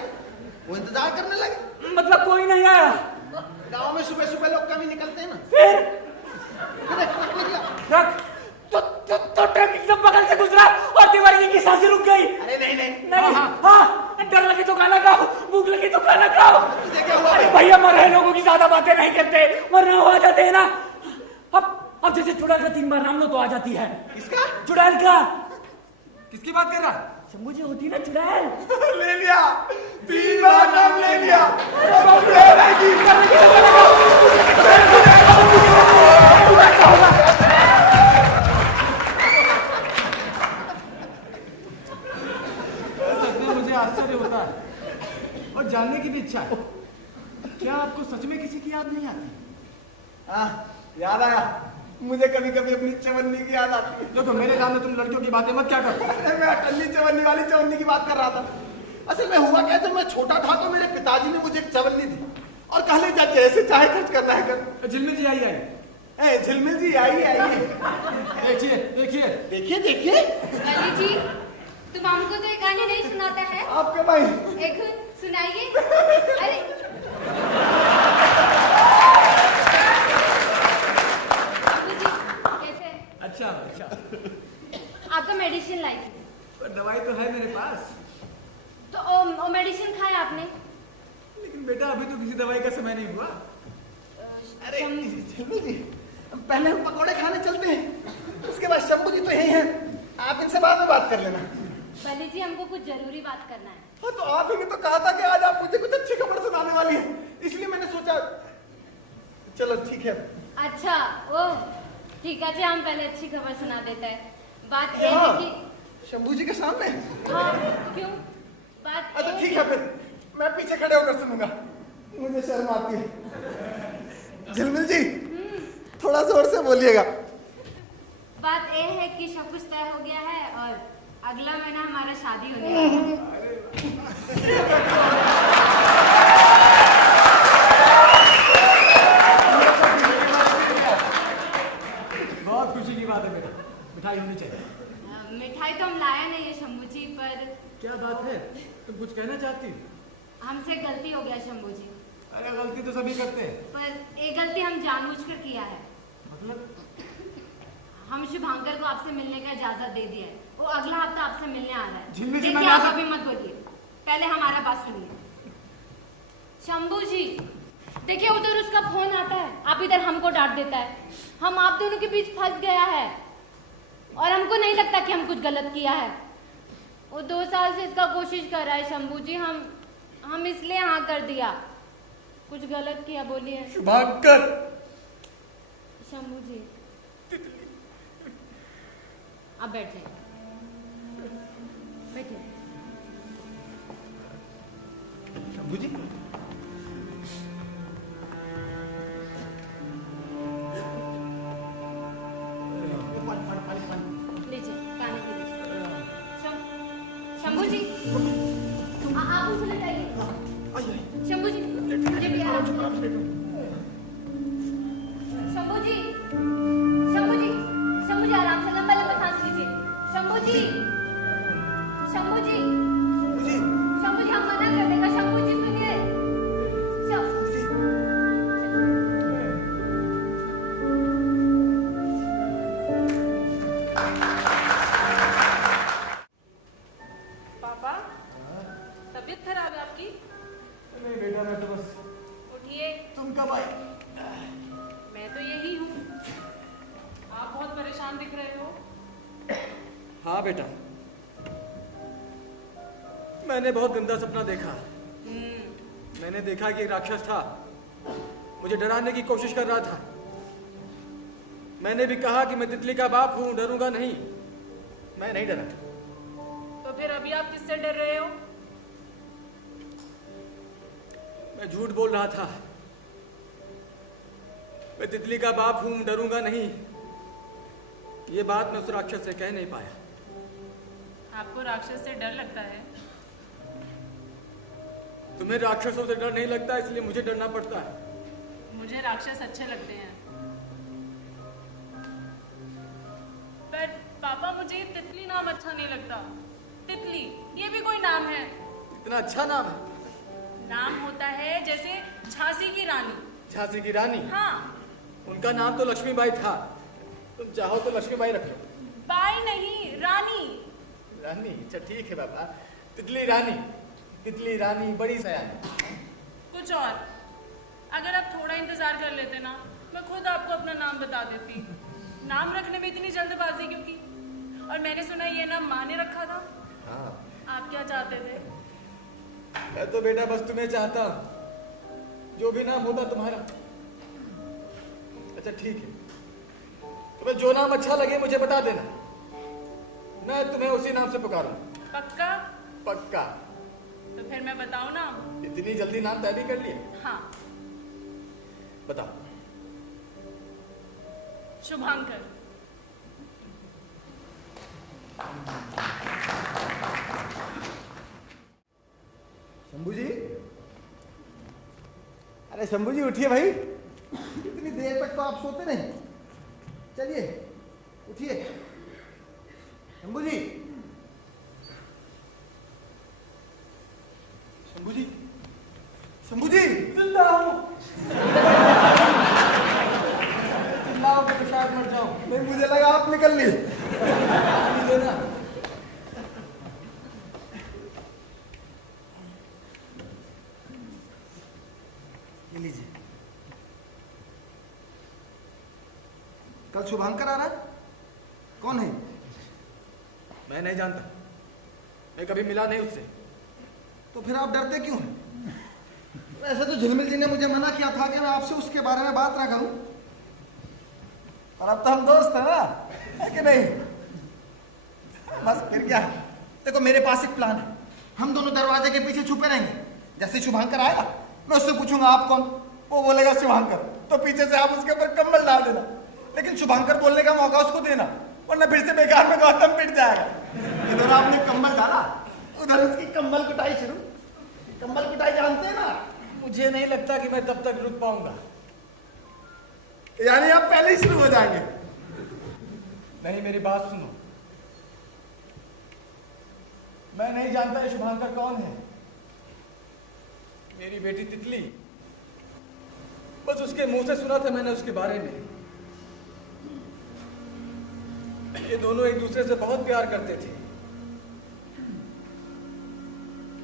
वो इंतजार करने लगे। मतलब कोई नहीं आया? गांव में सुबह सुबह लोग कभी निकलते हैं ना। फिर एक ट्रक निकला। ट्रक तो ट्रक एकदम बगल से गुजरा और तिवारी जी की सांसें रुक गई। अरे नहीं, नहीं, हाँ, डर लगे तो खाना खाओ, भूख लगी तो खाना खाओ। तुझे क्या हुआ? अरे भैया, मर रहे लोगों की ज्यादा बातें नहीं करते, वरना वो आ जाते हैं ना। अब जैसे चुड़ैल का 3 बार नाम लो तो आ जाती है। किसका? चुड़ैल का। किसकी बात कर रहा है? शंभू जी होती है ना चुड़ैल। ले लिया, 3 बार नाम ले लिया। मुझे आश्चर्य होता है और जानने की भी इच्छा है, क्या आपको सच में किसी की याद नहीं आती? हाँ, याद आया। मुझे कभी कभी अपनी चवन्नी की याद आती है। देखो, मेरे सामने तुम लड़कियों की बातें मत क्या करो। अरे मैं अटल्ली चवन्नी वाली चवन्नी की बात कर रहा था। असल में हुआ क्या, जब मैं छोटा था तो मेरे पिताजी ने मुझे एक चवन्नी दी और कहले जा जैसे चाहे खर्च करना है कर। झिलमिल जी आई। झिलमिल जी आई। देखिए देखिए देखिए देखिए। बली जी, तुम हमको तो ये कहानी नहीं सुनाता है? आपका भाई एक सुनाइए। अरे बाबूजी, कैसे? अच्छा अच्छा, आपका मेडिसिन लाई थी। पर दवाई तो है मेरे पास। तो ओ मेडिसिन खाया आपने? लेकिन बेटा अभी तो किसी दवाई का समय नहीं हुआ। अरे शंभू जी, पहले हम पकौड़े खाने चलते हैं, उसके बाद शंभू जी तो यही हैं, आप इनसे बाद में बात कर लेना। बली जी, हमको कुछ जरूरी बात करना है। हाँ तो आप ही ने तो कहा था कि आज आप मुझे कुछ अच्छी खबर सुनाने वाली हैं, इसलिए मैंने सोचा चलो ठीक है। अच्छा, ओह ठीक है जी, हम पहले अच्छी खबर सुना देते हैं। बात ये है हाँ, कि शंभू जी के सामने। हाँ, क्यों? बात अच्छा ये ठीक है, फिर मैं पीछे खड़े होकर सुनूंगा, मुझे शर्म आती है। झिलमिल जी थोड़ा जोर से बोलिएगा। बात ये है कि सब कुछ तय हो गया है और अगला महीना हमारा शादी होने वाला है। बहुत खुशी की बात है बेटा, मिठाई होनी चाहिए। मिठाई तो हम लाया नहीं है शंभू जी, पर क्या बात है, तुम कुछ कहना चाहती हो? हमसे गलती हो गया शंभू जी। अरे गलती तो सभी करते हैं। पर ये गलती हम जानबूझकर किया है। मतलब? हम शुभांकर को आपसे मिलने का इजाजत दे दिया है। वो अगला हफ्ता आपसे मिलने आ रहा है। झिलमिल जी, देखिए, मैंने आप ऐसा- अभी मत बोलिए, पहले हमारा बात सुनिए। शंभू जी, देखिए उधर उसका फोन आता है, आप इधर हमको डांट देता है। हम आप दोनों के बीच फंस गया है और हमको नहीं लगता कि हम कुछ गलत किया है। वो 2 साल से इसका कोशिश कर रहा है शंभू जी, हम इसलिए हाँ कर दिया। कुछ गलत किया बोलिए शुभांकर, शंभू जी। आप बैठ जाइए, बैठिए। शंभू जी लीजिए, पानी पी लीजिए। शंभू जी, आप उसे लेटाइए। शंभू जी, मुझे भी आराम से। शंभू जी, शंभू जी, शंभू जी आराम से लंबा लंबा सांस लीजिए। शंभू जी, शंभू जी, शंभू जी, हम मना कर देगा। शंभू जी सुनिए। पापा, तबीयत खराब है आपकी? नहीं बेटा, मैं तो बस। उठिए। तुम कब आई? मैं तो यही हूँ। आप बहुत परेशान दिख रहे हो। हाँ बेटा, मैंने बहुत गंदा सपना देखा। मैंने देखा कि एक राक्षस था, मुझे डराने की कोशिश कर रहा था। मैंने भी कहा कि मैं तितली का बाप हूं, डरूंगा नहीं। मैं नहीं डरा। तो फिर अभी आप किससे डर रहे हो? मैं झूठ बोल रहा था। मैं तितली का बाप हूं, डरूंगा नहीं। ये बात मैं उस राक्षस से कह नहीं पाया। आपको राक्षस से डर लगता है? तुम्हें राक्षसों से डर नहीं लगता, इसलिए मुझे डरना पड़ता है। मुझे राक्षस अच्छे लगते हैं। पर पापा, मुझे तितली नाम अच्छा नहीं लगता। तितली, ये भी कोई नाम है? इतना अच्छा नाम है। नाम होता है जैसे झांसी की रानी। झांसी की रानी? हाँ। उनका नाम तो लक्ष्मीबाई था। तुम चाहो तो लक्ष्मीबाई रख लो। बाई नहीं, रानी। रानी? अच्छा ठीक है बाबा, तितली रानी। तितली रानी बड़ी सयानी। कुछ और, अगर आप थोड़ा इंतजार कर लेते ना, मैं खुद आपको अपना नाम बता देती। नाम रखने में इतनी जल्दबाजी क्यों की? और मैंने सुना ये नाम माँ ने रखा था। हाँ। आप क्या चाहते थे? मैं तो बेटा बस तुम्हें चाहता हूँ, जो भी नाम होता तुम्हारा। अच्छा ठीक है, तुम्हें जो नाम अच्छा लगे मुझे बता देना, मैं तुम्हें उसी नाम से पुकारूं। पक्का? पक्का। तो फिर मैं बताऊं नाम? इतनी जल्दी नाम तय भी कर लिया? हाँ। बताओ। शुभांकर। शंभू जी, अरे शंभू जी उठिए भाई, इतनी देर तक तो आप सोते नहीं। चलिए उठिए शंभू जी। कल शुभांकर आ रहा है? कौन है? मैं नहीं जानता, मैं कभी मिला नहीं उससे। तो फिर आप डरते क्यों हैं? वैसे तो झिलमिल जी ने मुझे मना किया था कि मैं आपसे उसके बारे में बात ना करूं, और अब तो हम दोस्त हैं ना, है कि नहीं? बस फिर क्या है? देखो मेरे पास एक प्लान है। हम दोनों दरवाजे के पीछे छुपे रहेंगे। जैसे शुभांकर आएगा मैं उससे पूछूंगा आप कौन, वो बोलेगा शुभांकर, तो पीछे से आप उसके ऊपर कंबल डाल देना, लेकिन शुभांकर बोलने का मौका उसको देना, वरना फिर से बेकार में गौतम पिट जाएगा। इधर आपने कंबल डाला, उधर उसकी कंबल कुटाई शुरू। कंबल कुटाई जानते हैं ना? मुझे नहीं लगता कि मैं तब तक रुक पाऊंगा। यानी आप पहले ही शुरू हो जाएंगे। नहीं, मेरी बात सुनो, मैं नहीं जानता ये शुभांकर कौन है। मेरी बेटी तितली, बस उसके मुंह से सुना था मैंने उसके बारे में। ये दोनों एक दूसरे से बहुत प्यार करते थे।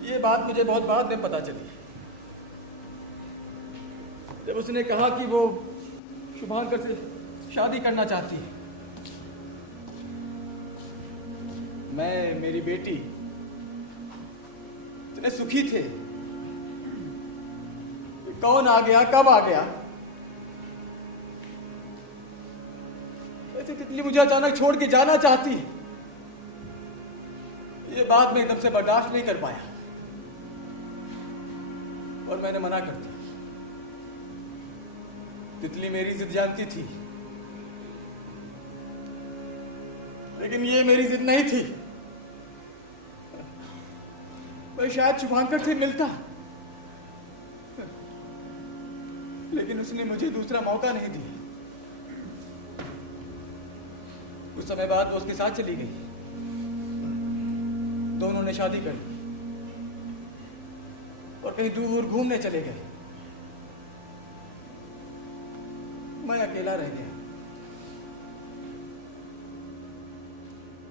ये बात मुझे बहुत बाद में पता चली, जब उसने कहा कि वो शुभांकर से शादी करना चाहती है। मैं, मेरी बेटी इतने सुखी थे। कौन आ गया, कब आ गया, ऐसे तितली मुझे अचानक छोड़ के जाना चाहती है। ये बात मैं एकदम से बर्दाश्त नहीं कर पाया और मैंने मना कर दिया। तितली मेरी जिद जानती थी, लेकिन ये मेरी जिद नहीं थी। मैं शायद शुभांकर से मिलता, लेकिन उसने मुझे दूसरा मौका नहीं दिया। कुछ समय बाद वो उसके साथ चली गई, दोनों ने शादी कर ली और कहीं दूर घूमने चले गए। मैं अकेला रह गया।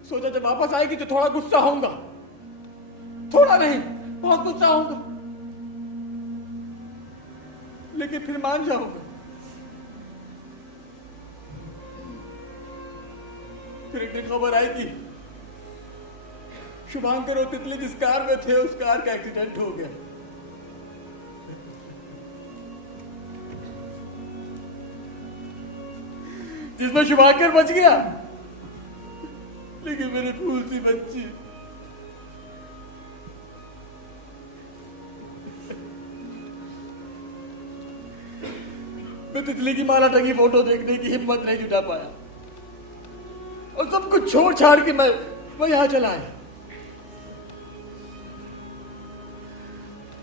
सोचा जब वापस आएगी तो थोड़ा गुस्सा होऊंगा, थोड़ा नहीं बहुत गुस्सा होऊंगा, लेकिन फिर मान जाऊंगा। फिर एक दिन खबर आई कि शुभांकर और तितली जिस कार में थे उस कार का एक्सीडेंट हो गया। जिसमें शुभांकर बच गया, लेकिन मेरी फूल सी बच्ची मैं तितली की माला टंगी फोटो देखने की हिम्मत नहीं जुटा पाया और सब कुछ छोड़ छाड़ के मैं यहां चला आया।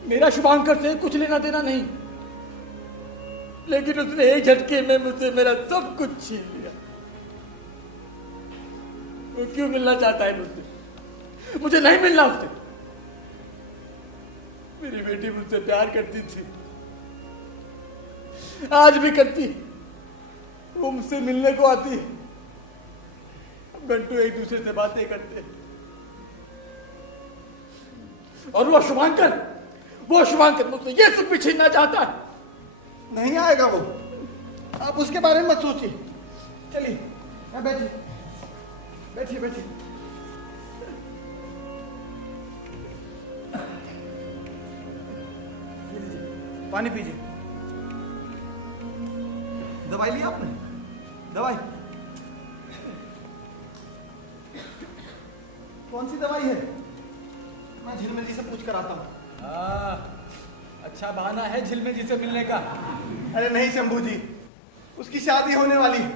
मेरा शुभांकर से कुछ लेना देना नहीं, लेकिन उसने एक झटके में मुझसे मेरा सब कुछ छीन लिया। वो क्यों मिलना चाहता है मुझसे? मुझे नहीं मिलना उससे। मेरी बेटी मुझसे प्यार करती थी, आज भी करती। वो मुझसे मिलने को आती, हम घंटों एक दूसरे से बातें करते। और वो शुभांकर मुझसे ये सब भी छीनना चाहता है। नहीं आएगा वो, आप उसके बारे में मत सोचिए। चलिए बैठिए बैठिए बैठिए। पानी पीजिए। दवाई ली आपने? दवाई कौन सी दवाई है? मैं झिलमिल जी से पूछ कर आता हूँ। अच्छा बहाना है झिलमिल जी से मिलने का। अरे नहीं शंभू जी, उसकी शादी होने वाली है,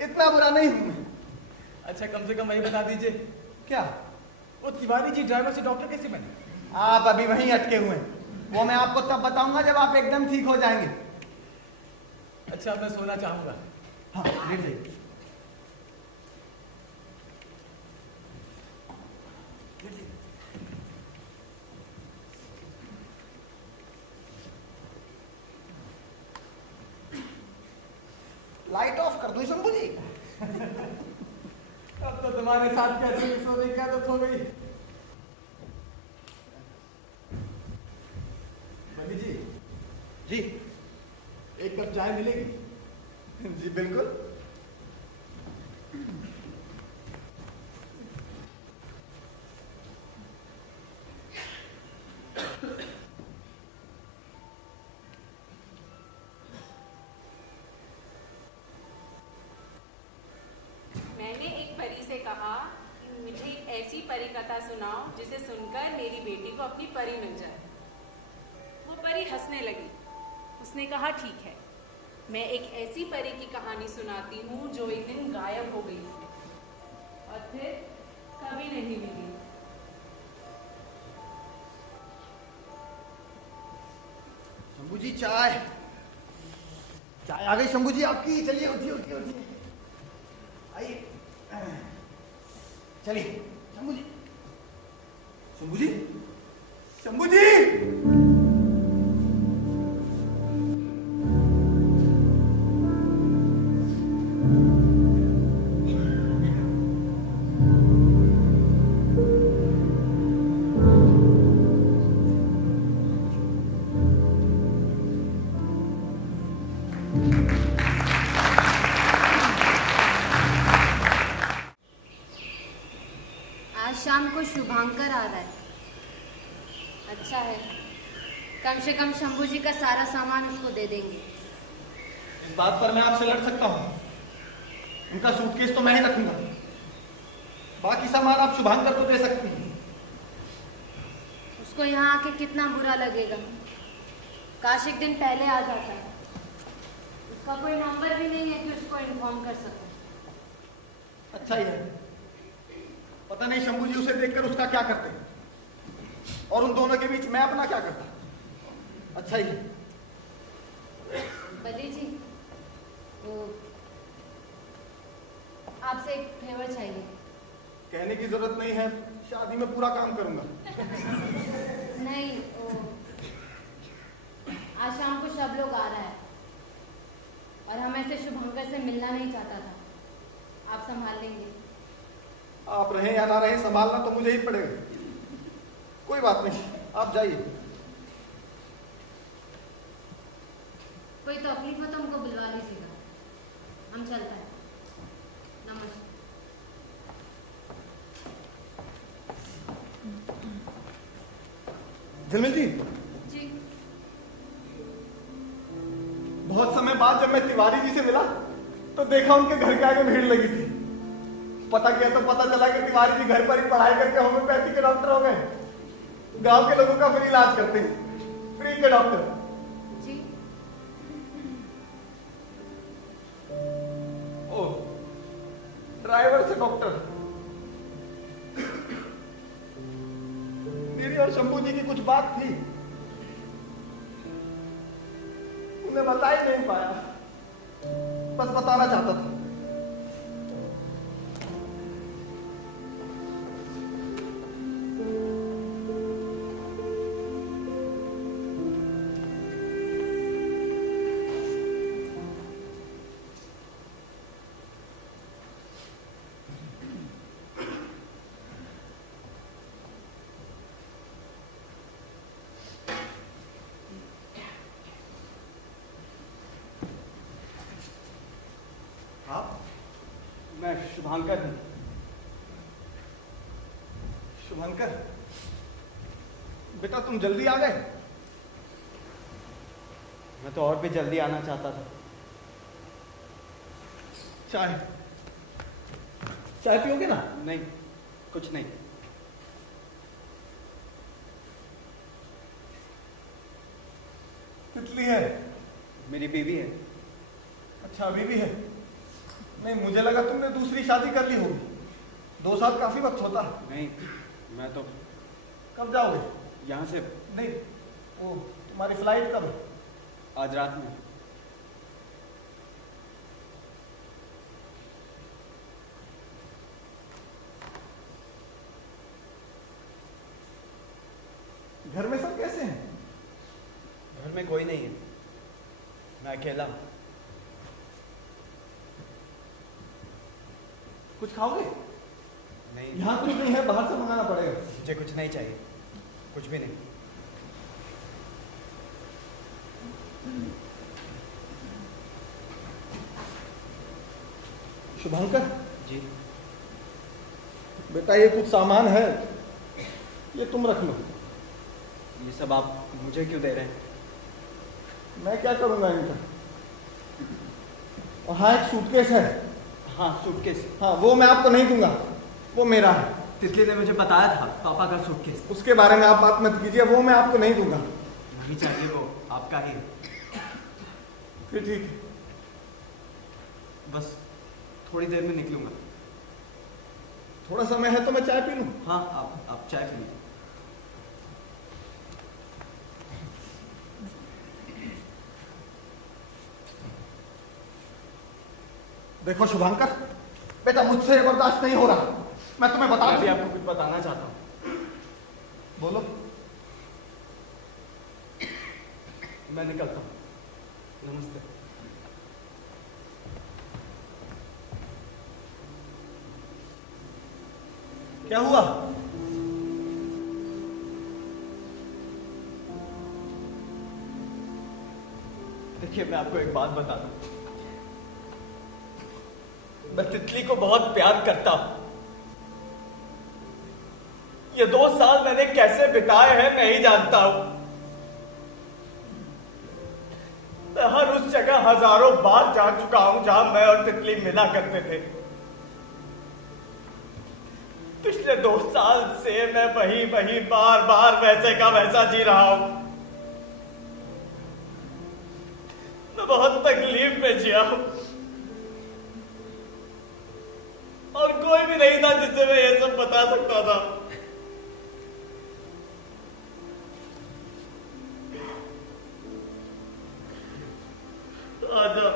इतना बुरा नहीं हूं मैं। अच्छा कम से कम वही बता दीजिए, क्या? वो तिवारी जी ड्राइवर से डॉक्टर कैसे बने? आप अभी वहीं अटके हुए हैं, वो मैं आपको तब बताऊंगा जब आप एकदम ठीक हो जाएंगे। अच्छा मैं सोना चाहूंगा। हाँ लेट जाइए। लाइट ऑफ कर दो शंभू जी। अब तो तुम्हारे साथ कैसे भी सोने की आदत हो गई। बनी जी जी एक कप चाय मिलेगी? जी बिल्कुल। मैंने एक परी से कहा कि मुझे एक ऐसी परी कथा सुनाओ जिसे सुनकर मेरी बेटी को अपनी परी मिल जाए। वो परी हंसने लगी। उसने कहा ठीक है, मैं एक ऐसी परी की कहानी सुनाती हूँ जो एक दिन गायब हो गई और फिर कभी नहीं मिली। शंभू जी चाय, चाय आ गई शंभू जी आपकी। चलिए उठिए उठिए उठिए, आइए चलिए। शंभू जी, शंभू जी, शंभू जी। आज शाम को शुभांकर आ रहा है। अच्छा है, कम से कम शंभू जी का सारा सामान उसको दे देंगे। इस बात पर मैं आपसे लड़ सकता हूँ। उनका सूटकेस तो मैं ही रखूंगा, बाकी सामान आप शुभांकर को दे सकती हैं। उसको यहाँ आके कितना बुरा लगेगा। काश एक दिन पहले आ जाता है। उसका कोई नंबर भी नहीं है कि उसको इन्फॉर्म कर सके। अच्छा ही है, पता नहीं शंभू जी उसे देखकर उसका क्या करते हैं और उन दोनों के बीच मैं अपना क्या करता। अच्छा ही है। बली जी, वो आपसे एक फेवर चाहिए। कहने की जरूरत नहीं है, शादी में पूरा काम करूंगा। नहीं, वो आज शाम को सब लोग आ रहा है और हम ऐसे शुभंकर से मिलना नहीं चाहता था। आप संभाल लेंगे? आप रहें या ना रहें, संभालना तो मुझे ही पड़ेगा। कोई बात नहीं, आप जाइए। कोई तकलीफ हो तो हमको बुलवा लीजिएगा, हम चलते हैं। नमस्ते। झिलमिल जी, जी। बहुत समय बाद जब मैं तिवारी जी से मिला तो देखा उनके घर के आगे भीड़ लगी थी। पता किया तो पता चला कि तिवारी जी घर पर ही पढ़ाई करके होम्योपैथी के डॉक्टर हो गए। गांव के लोगों का फ्री इलाज करते हैं, फ्री के डॉक्टर। जी। ओ, ड्राइवर से डॉक्टर। मेरी और शंभू जी की कुछ बात थी, उन्हें बता ही नहीं पाया, बस बताना चाहता था। मैं शुभांकर हूं। शुभांकर, बेटा तुम जल्दी आ गए। मैं तो और भी जल्दी आना चाहता था। चाय, चाय पियोगे ना? नहीं, कुछ नहीं। तितली है? मेरी बीवी है। अच्छा, बीवी है। नहीं, मुझे लगा तुमने दूसरी शादी कर ली होगी। 2 साल काफी वक्त होता है। नहीं, मैं तो कब जाओगे? यहाँ से नहीं, वो तुम्हारी फ्लाइट कब है? आज रात में। घर में सब कैसे हैं? घर में कोई नहीं है, मैं अकेला हूँ। कुछ खाओगे? नहीं, यहाँ कुछ नहीं है, बाहर से मंगाना पड़ेगा। मुझे कुछ नहीं चाहिए, कुछ भी नहीं। शुभांकर, जी। बेटा ये कुछ सामान है, ये तुम रख लो। ये सब आप मुझे क्यों दे रहे हैं? मैं क्या करूंगा इनका। और हाँ, एक सूटकेस है। हाँ, सूटकेस। हाँ, वो मैं आपको नहीं दूंगा, वो मेरा है। तितली ने मुझे बताया था पापा का सूटकेस। उसके बारे में आप बात मत कीजिए, वो मैं आपको नहीं दूंगा। नहीं चाहिए, वो आपका ही है। फिर ठीक है। बस थोड़ी देर में निकलूंगा। थोड़ा समय है तो मैं चाय पी लूं। हाँ, आप चाय पी लीजिए। देखो शुभांकर, बेटा मुझसे ये बर्दाश्त नहीं हो रहा। मैं तुम्हें बता मैं भी दूं। आपको कुछ बताना चाहता हूँ। बोलो। मैं निकलता हूँ। नमस्ते। क्या हुआ? देखिए, मैं आपको एक बात बता दूं। मैं तितली को बहुत प्यार करता हूं। ये 2 साल मैंने कैसे बिताए हैं मैं ही जानता हूं। मैं हर उस जगह हजारों बार जा चुका हूं जहां मैं और तितली मिला करते थे। पिछले 2 साल से मैं वही बार बार वैसे का वैसा जी रहा हूं। मैं बहुत तकलीफ में जिया हूं और कोई भी नहीं था जिससे मैं ये सब बता सकता था। आजा,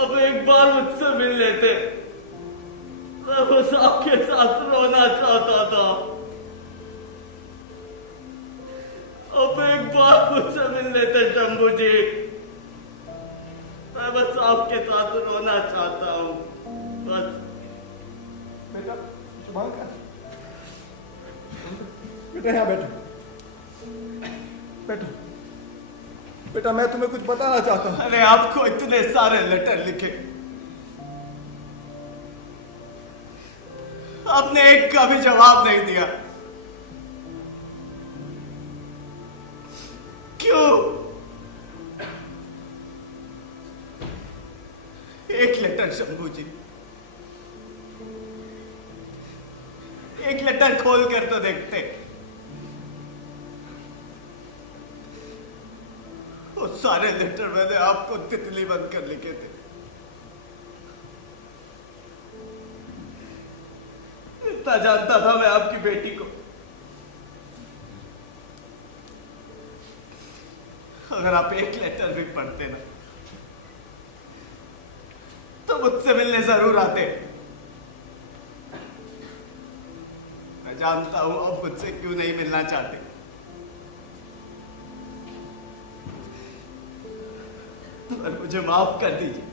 अब एक बार मुझसे मिल लेते। मैं बस आपके साथ रोना चाहता था। अब एक बार मुझसे मिल लेते शंभू जी। मैं बस आपके साथ रोना चाहता हूँ, बस। बेटा शुभांकर, बेटा यहाँ बैठो। बैठो बेटा, मैं तुम्हें कुछ बताना चाहता हूँ। मैंने आपको इतने सारे लेटर लिखे, आपने एक का भी जवाब नहीं दिया। क्यों? एक लेटर शंभू जी, एक लेटर खोल कर तो देखते। वो सारे लेटर मैंने आपको तितली बनकर लिखे थे। इतना जानता था मैं आपकी बेटी को। अगर आप एक लेटर भी पढ़ते ना तो मुझसे मिलने जरूर आते। मैं जानता हूं आप मुझसे क्यों नहीं मिलना चाहते। पर मुझे माफ कर दीजिए।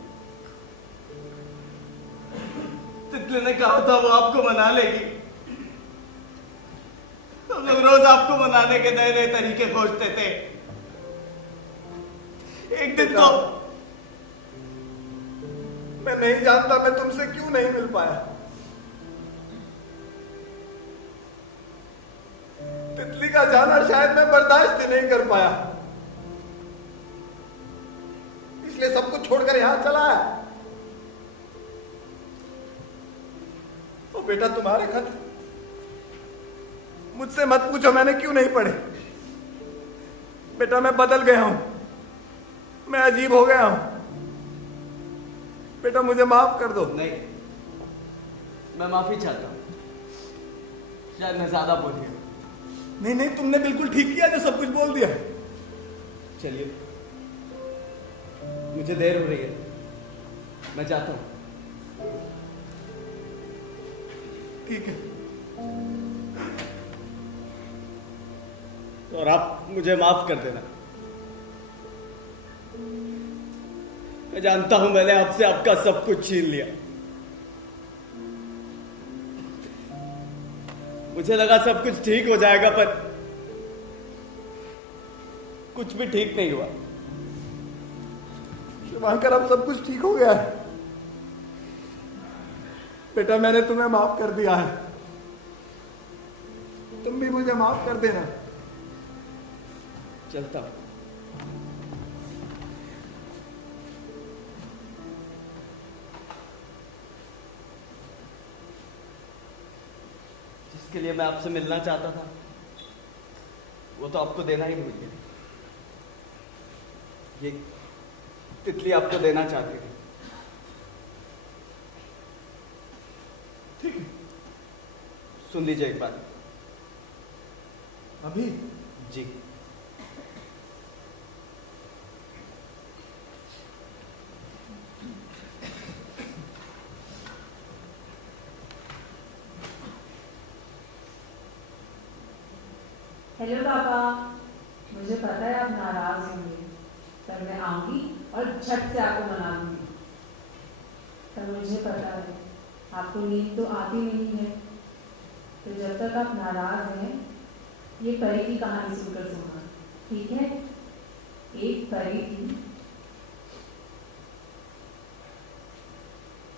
तितली ने कहा था वो आपको मना लेगी। हम लोग रोज आपको मनाने के नए नए तरीके खोजते थे। एक दिन तो मैं नहीं जानता मैं तुमसे क्यों नहीं मिल पाया। तितली का जाना शायद मैं बर्दाश्त ही नहीं कर पाया, इसलिए सब कुछ छोड़कर यहां चला आया। तो बेटा तुम्हारे खत मुझसे मत पूछो मैंने क्यों नहीं पढ़े। बेटा मैं बदल गया हूं, मैं अजीब हो गया हूं। बेटा मुझे माफ कर दो। नहीं, मैं माफी चाहता हूं। शायद मैं ज्यादा बोल गया। नहीं नहीं, तुमने बिल्कुल ठीक किया जो सब कुछ बोल दिया। चलिए, मुझे देर हो रही है, मैं जाता हूं। ठीक है। और आप मुझे माफ कर देना। मैं जानता हूं मैंने आपसे आपका सब कुछ छीन लिया। मुझे लगा सब कुछ ठीक हो जाएगा, पर कुछ भी ठीक नहीं हुआ। शुभांकर अब सब कुछ ठीक हो गया है बेटा, मैंने तुम्हें माफ कर दिया है, तुम भी मुझे माफ कर देना। चलता हूं। जिसके लिए मैं आपसे मिलना चाहता था वो तो आपको देना ही भूल गया। ये तितली आपको देना चाहती थी। ठीक है, सुन लीजिए एक बात। अभी जी, हेलो पापा, मुझे पता है आप नाराज होंगे, पर मैं आऊंगी और झट से आपको मना लूंगी। पर मुझे पता है आपको नींद तो आती नहीं है, तो जब तक आप नाराज हैं ये परी की कहानी सुनकर सोना, ठीक है? एक परी थी।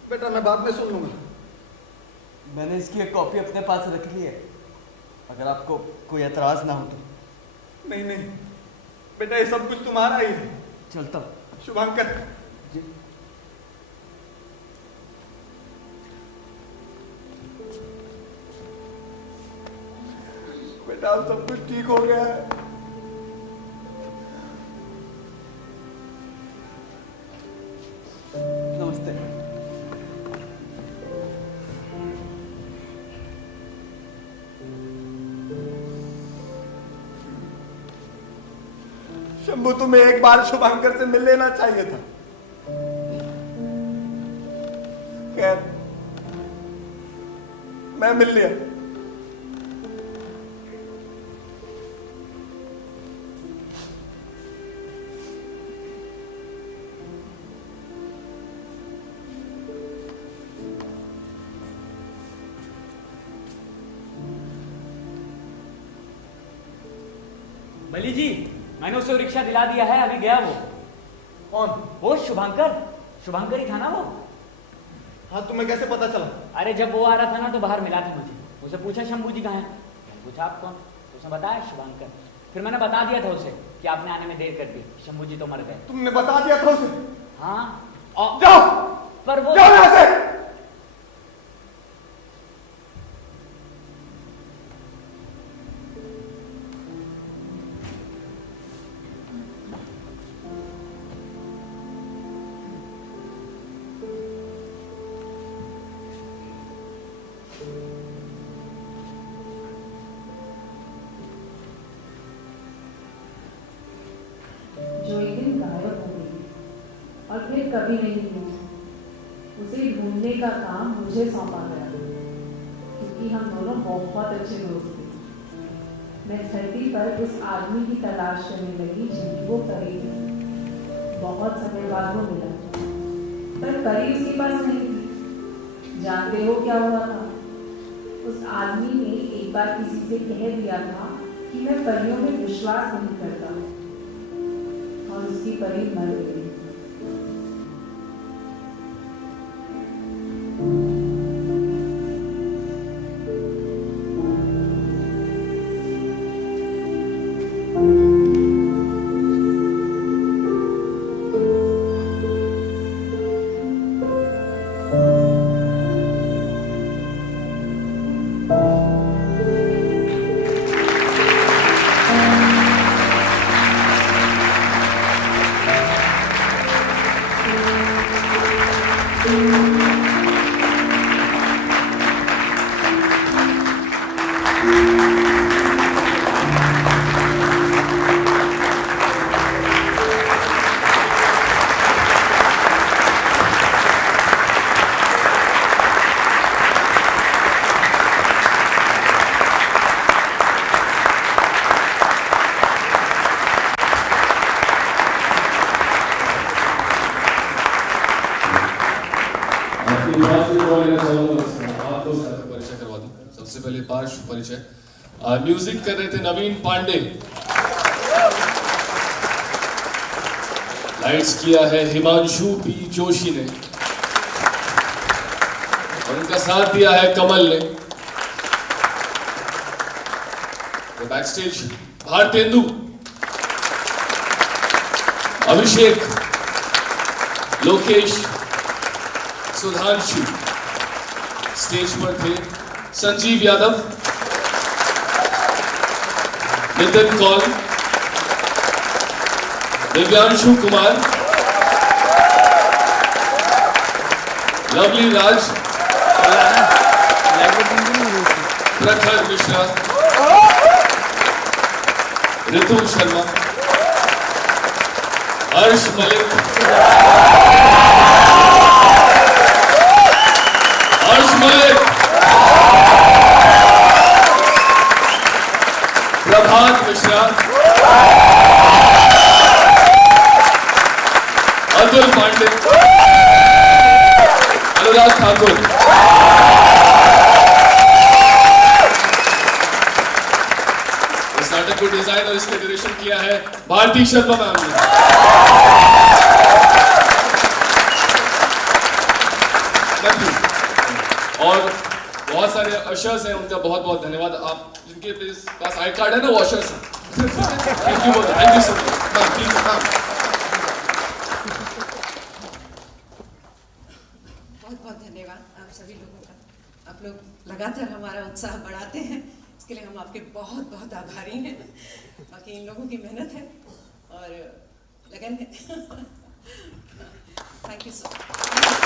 बेटा मैं बाद में सुन लूंगा। मैंने इसकी एक कॉपी अपने पास रख ली है, अगर आपको कोई एतराज ना हो तो। नहीं नहीं बेटा, ये सब कुछ तुम्हारा ही है। चलता हूं। शुभांकर जी, बेटा अब सब कुछ ठीक हो गया है। नमस्ते। शंभू, तुम्हें एक बार शुभांकर से मिल लेना चाहिए था। खैर, मैं मिल लिया। बली जी, मैंने उसे रिक्शा दिला दिया है, अभी गया वो। कौन? वो शुभांकर ही था ना वो। हाँ, तुम्हें कैसे पता चला? अरे जब वो आ रहा था ना तो बाहर मिला था मुझे। मुझे पूछा शंभू जी कहाँ हैं? मैंने पूछा आप कौन? तो उसने बताया शुभांकर। फिर मैंने बता दिया था उसे कि आपने आने में देर कर दी, शंभू जी तो मर गए। तुमने बता दिया था उसे? हाँ। जाओ, पर वो जाओ यहाँ से। जो एक दिन गायब हो गई और फिर कभी नहीं हुई, उसे ढूंढने का काम मुझे सौंपा गया, क्योंकि हम दोनों बहुत अच्छे दोस्त थे। मैं धरती पर उस आदमी की तलाश करने लगी जिनकी वो परी थी। बहुत समय बाद वो मिला, पर परी उसके पास नहीं थी। जानते हो क्या हुआ था? उस आदमी ने एक बार किसी से कह दिया था कि मैं परियों में विश्वास नहीं करता, और उसकी परी मर गई। आपको परिचय करवा दूं। सबसे पहले पार्श्व परिचय। म्यूजिक कर रहे थे नवीन पांडे, लाइट्स किया है हिमांशु पी जोशी ने और उनका साथ दिया है कमल ने। बैक स्टेज भारतेंदु, अभिषेक, लोकेश, सुधांशु। स्टेज पर थे संजीव यादव, नितिन कौल, दिव्यांशु कुमार, लवली राज, प्रखर मिश्रा, ऋतु शर्मा, हर्ष मलिक, प्रभात मिश्रा, अतुल पांडे, अनुराग ठाकुर। इस नाटक को डिजाइन और इसके डायरेक्शन किया है भारती शर्मा मैम ने। और बहुत सारे अशर्स हैं, उनका बहुत बहुत धन्यवाद। आप जिनके पास आई कार्ड है ना, वो अशर्स हैं। Thank you so much. बहुत बहुत धन्यवाद आप सभी लोगों का। आप लोग लगातार हमारा उत्साह बढ़ाते हैं, इसके लिए हम आपके बहुत बहुत आभारी हैं। बाकी इन लोगों की मेहनत है और लगन है। Thank you so much.